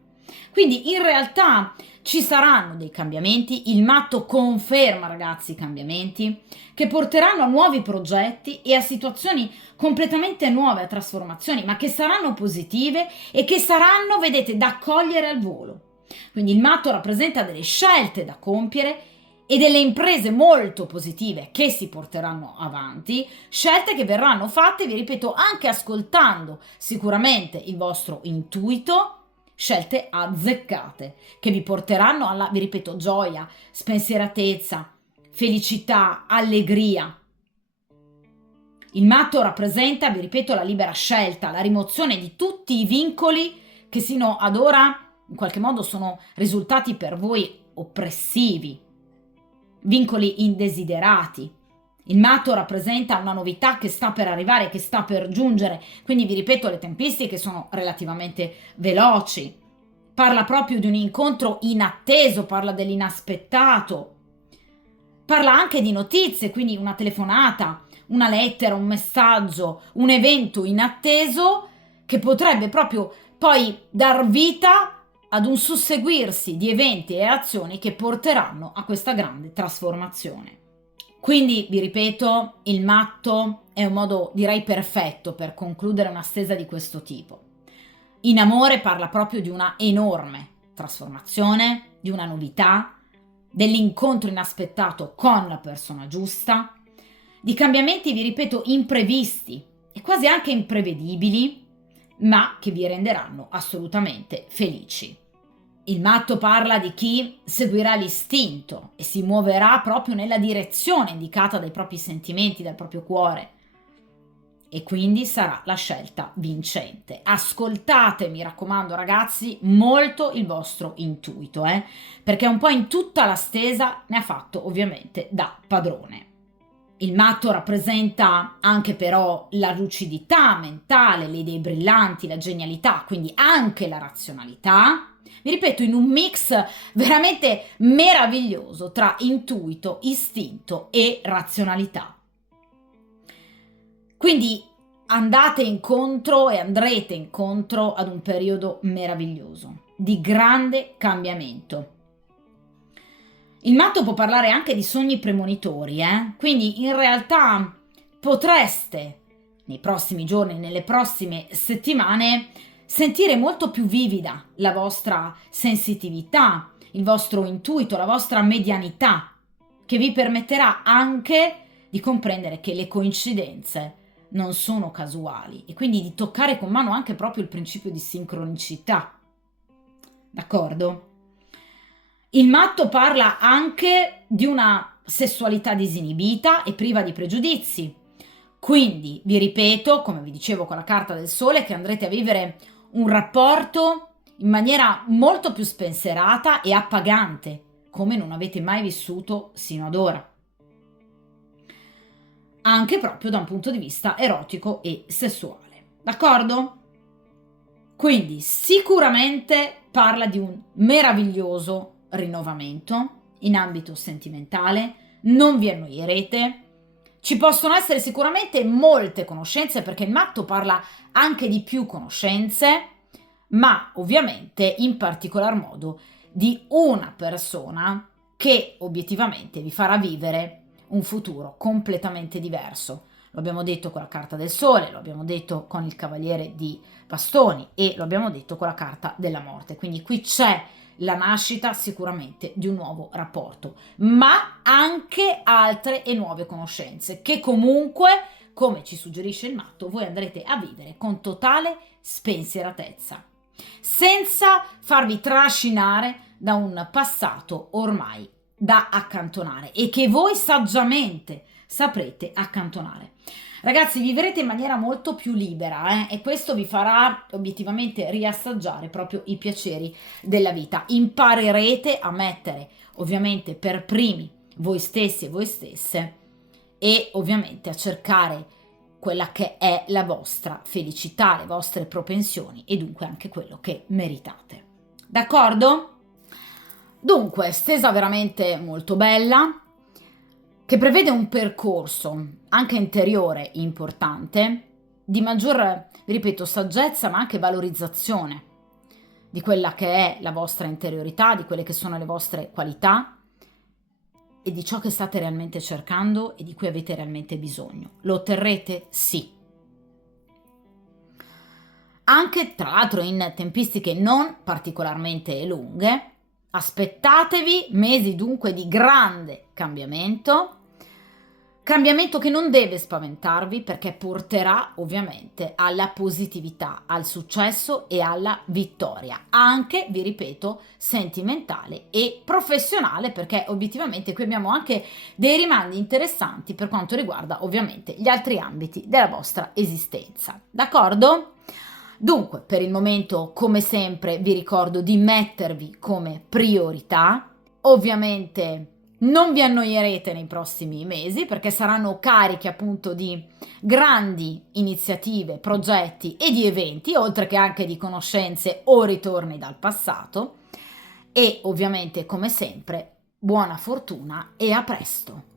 Quindi in realtà ci saranno dei cambiamenti, il matto conferma, ragazzi, i cambiamenti che porteranno a nuovi progetti e a situazioni completamente nuove, a trasformazioni, ma che saranno positive e che saranno, vedete, da accogliere al volo. Quindi il matto rappresenta delle scelte da compiere e delle imprese molto positive che si porteranno avanti, scelte che verranno fatte, vi ripeto, anche ascoltando sicuramente il vostro intuito, scelte azzeccate che vi porteranno alla, vi ripeto, gioia, spensieratezza, felicità, allegria. Il matto rappresenta, vi ripeto, la libera scelta, la rimozione di tutti i vincoli che sino ad ora in qualche modo sono risultati per voi oppressivi, vincoli indesiderati. Il matto rappresenta una novità che sta per arrivare, che sta per giungere, quindi vi ripeto, le tempistiche sono relativamente veloci. Parla proprio di un incontro inatteso, parla dell'inaspettato, parla anche di notizie, quindi una telefonata, una lettera, un messaggio, un evento inatteso che potrebbe proprio poi dar vita ad un susseguirsi di eventi e azioni che porteranno a questa grande trasformazione. Quindi, vi ripeto, il matto è un modo, direi, perfetto per concludere una stesa di questo tipo. In amore parla proprio di una enorme trasformazione, di una novità, dell'incontro inaspettato con la persona giusta, di cambiamenti, vi ripeto, imprevisti e quasi anche imprevedibili, ma che vi renderanno assolutamente felici. Il matto parla di chi seguirà l'istinto e si muoverà proprio nella direzione indicata dai propri sentimenti, dal proprio cuore. E quindi sarà la scelta vincente. Ascoltate, mi raccomando ragazzi, molto il vostro intuito, perché un po' in tutta la stesa ne ha fatto ovviamente da padrone. Il matto rappresenta anche però la lucidità mentale, le idee brillanti, la genialità, quindi anche la razionalità. Vi ripeto, in un mix veramente meraviglioso tra intuito, istinto e razionalità. Quindi andate incontro e andrete incontro ad un periodo meraviglioso, di grande cambiamento. Il matto può parlare anche di sogni premonitori, quindi in realtà potreste nei prossimi giorni, nelle prossime settimane, sentire molto più vivida la vostra sensitività, il vostro intuito, la vostra medianità, che vi permetterà anche di comprendere che le coincidenze non sono casuali e quindi di toccare con mano anche proprio il principio di sincronicità. D'accordo? Il matto parla anche di una sessualità disinibita e priva di pregiudizi. Quindi, vi ripeto, come vi dicevo con la carta del sole, che andrete a vivere un rapporto in maniera molto più spensierata e appagante, come non avete mai vissuto sino ad ora. Anche proprio da un punto di vista erotico e sessuale. D'accordo? Quindi sicuramente parla di un meraviglioso rinnovamento in ambito sentimentale, non vi annoierete. Ci possono essere sicuramente molte conoscenze, perché il matto parla anche di più conoscenze, ma ovviamente in particolar modo di una persona che obiettivamente vi farà vivere un futuro completamente diverso. Lo abbiamo detto con la carta del sole, lo abbiamo detto con il cavaliere di bastoni e lo abbiamo detto con la carta della morte. Quindi qui c'è la nascita sicuramente di un nuovo rapporto, ma anche altre e nuove conoscenze che comunque, come ci suggerisce il matto, voi andrete a vivere con totale spensieratezza, senza farvi trascinare da un passato ormai da accantonare e che voi saggiamente saprete accantonare. Ragazzi, vivrete in maniera molto più libera e questo vi farà obiettivamente riassaggiare proprio i piaceri della vita. Imparerete a mettere ovviamente per primi voi stessi e voi stesse e ovviamente a cercare quella che è la vostra felicità, le vostre propensioni e dunque anche quello che meritate. D'accordo? Dunque, stesa veramente molto bella, che prevede un percorso anche interiore importante, di maggior, vi ripeto, saggezza, ma anche valorizzazione di quella che è la vostra interiorità, di quelle che sono le vostre qualità e di ciò che state realmente cercando e di cui avete realmente bisogno. Lo otterrete? Sì. Anche, tra l'altro, in tempistiche non particolarmente lunghe. Aspettatevi mesi dunque di grande cambiamento che non deve spaventarvi, perché porterà ovviamente alla positività, al successo e alla vittoria, anche, vi ripeto, sentimentale e professionale, perché obiettivamente qui abbiamo anche dei rimandi interessanti per quanto riguarda ovviamente gli altri ambiti della vostra esistenza. D'accordo? Dunque, per il momento, come sempre, vi ricordo di mettervi come priorità. Ovviamente non vi annoierete nei prossimi mesi, perché saranno carichi appunto di grandi iniziative, progetti e di eventi, oltre che anche di conoscenze o ritorni dal passato. E ovviamente, come sempre, Buona fortuna e a presto!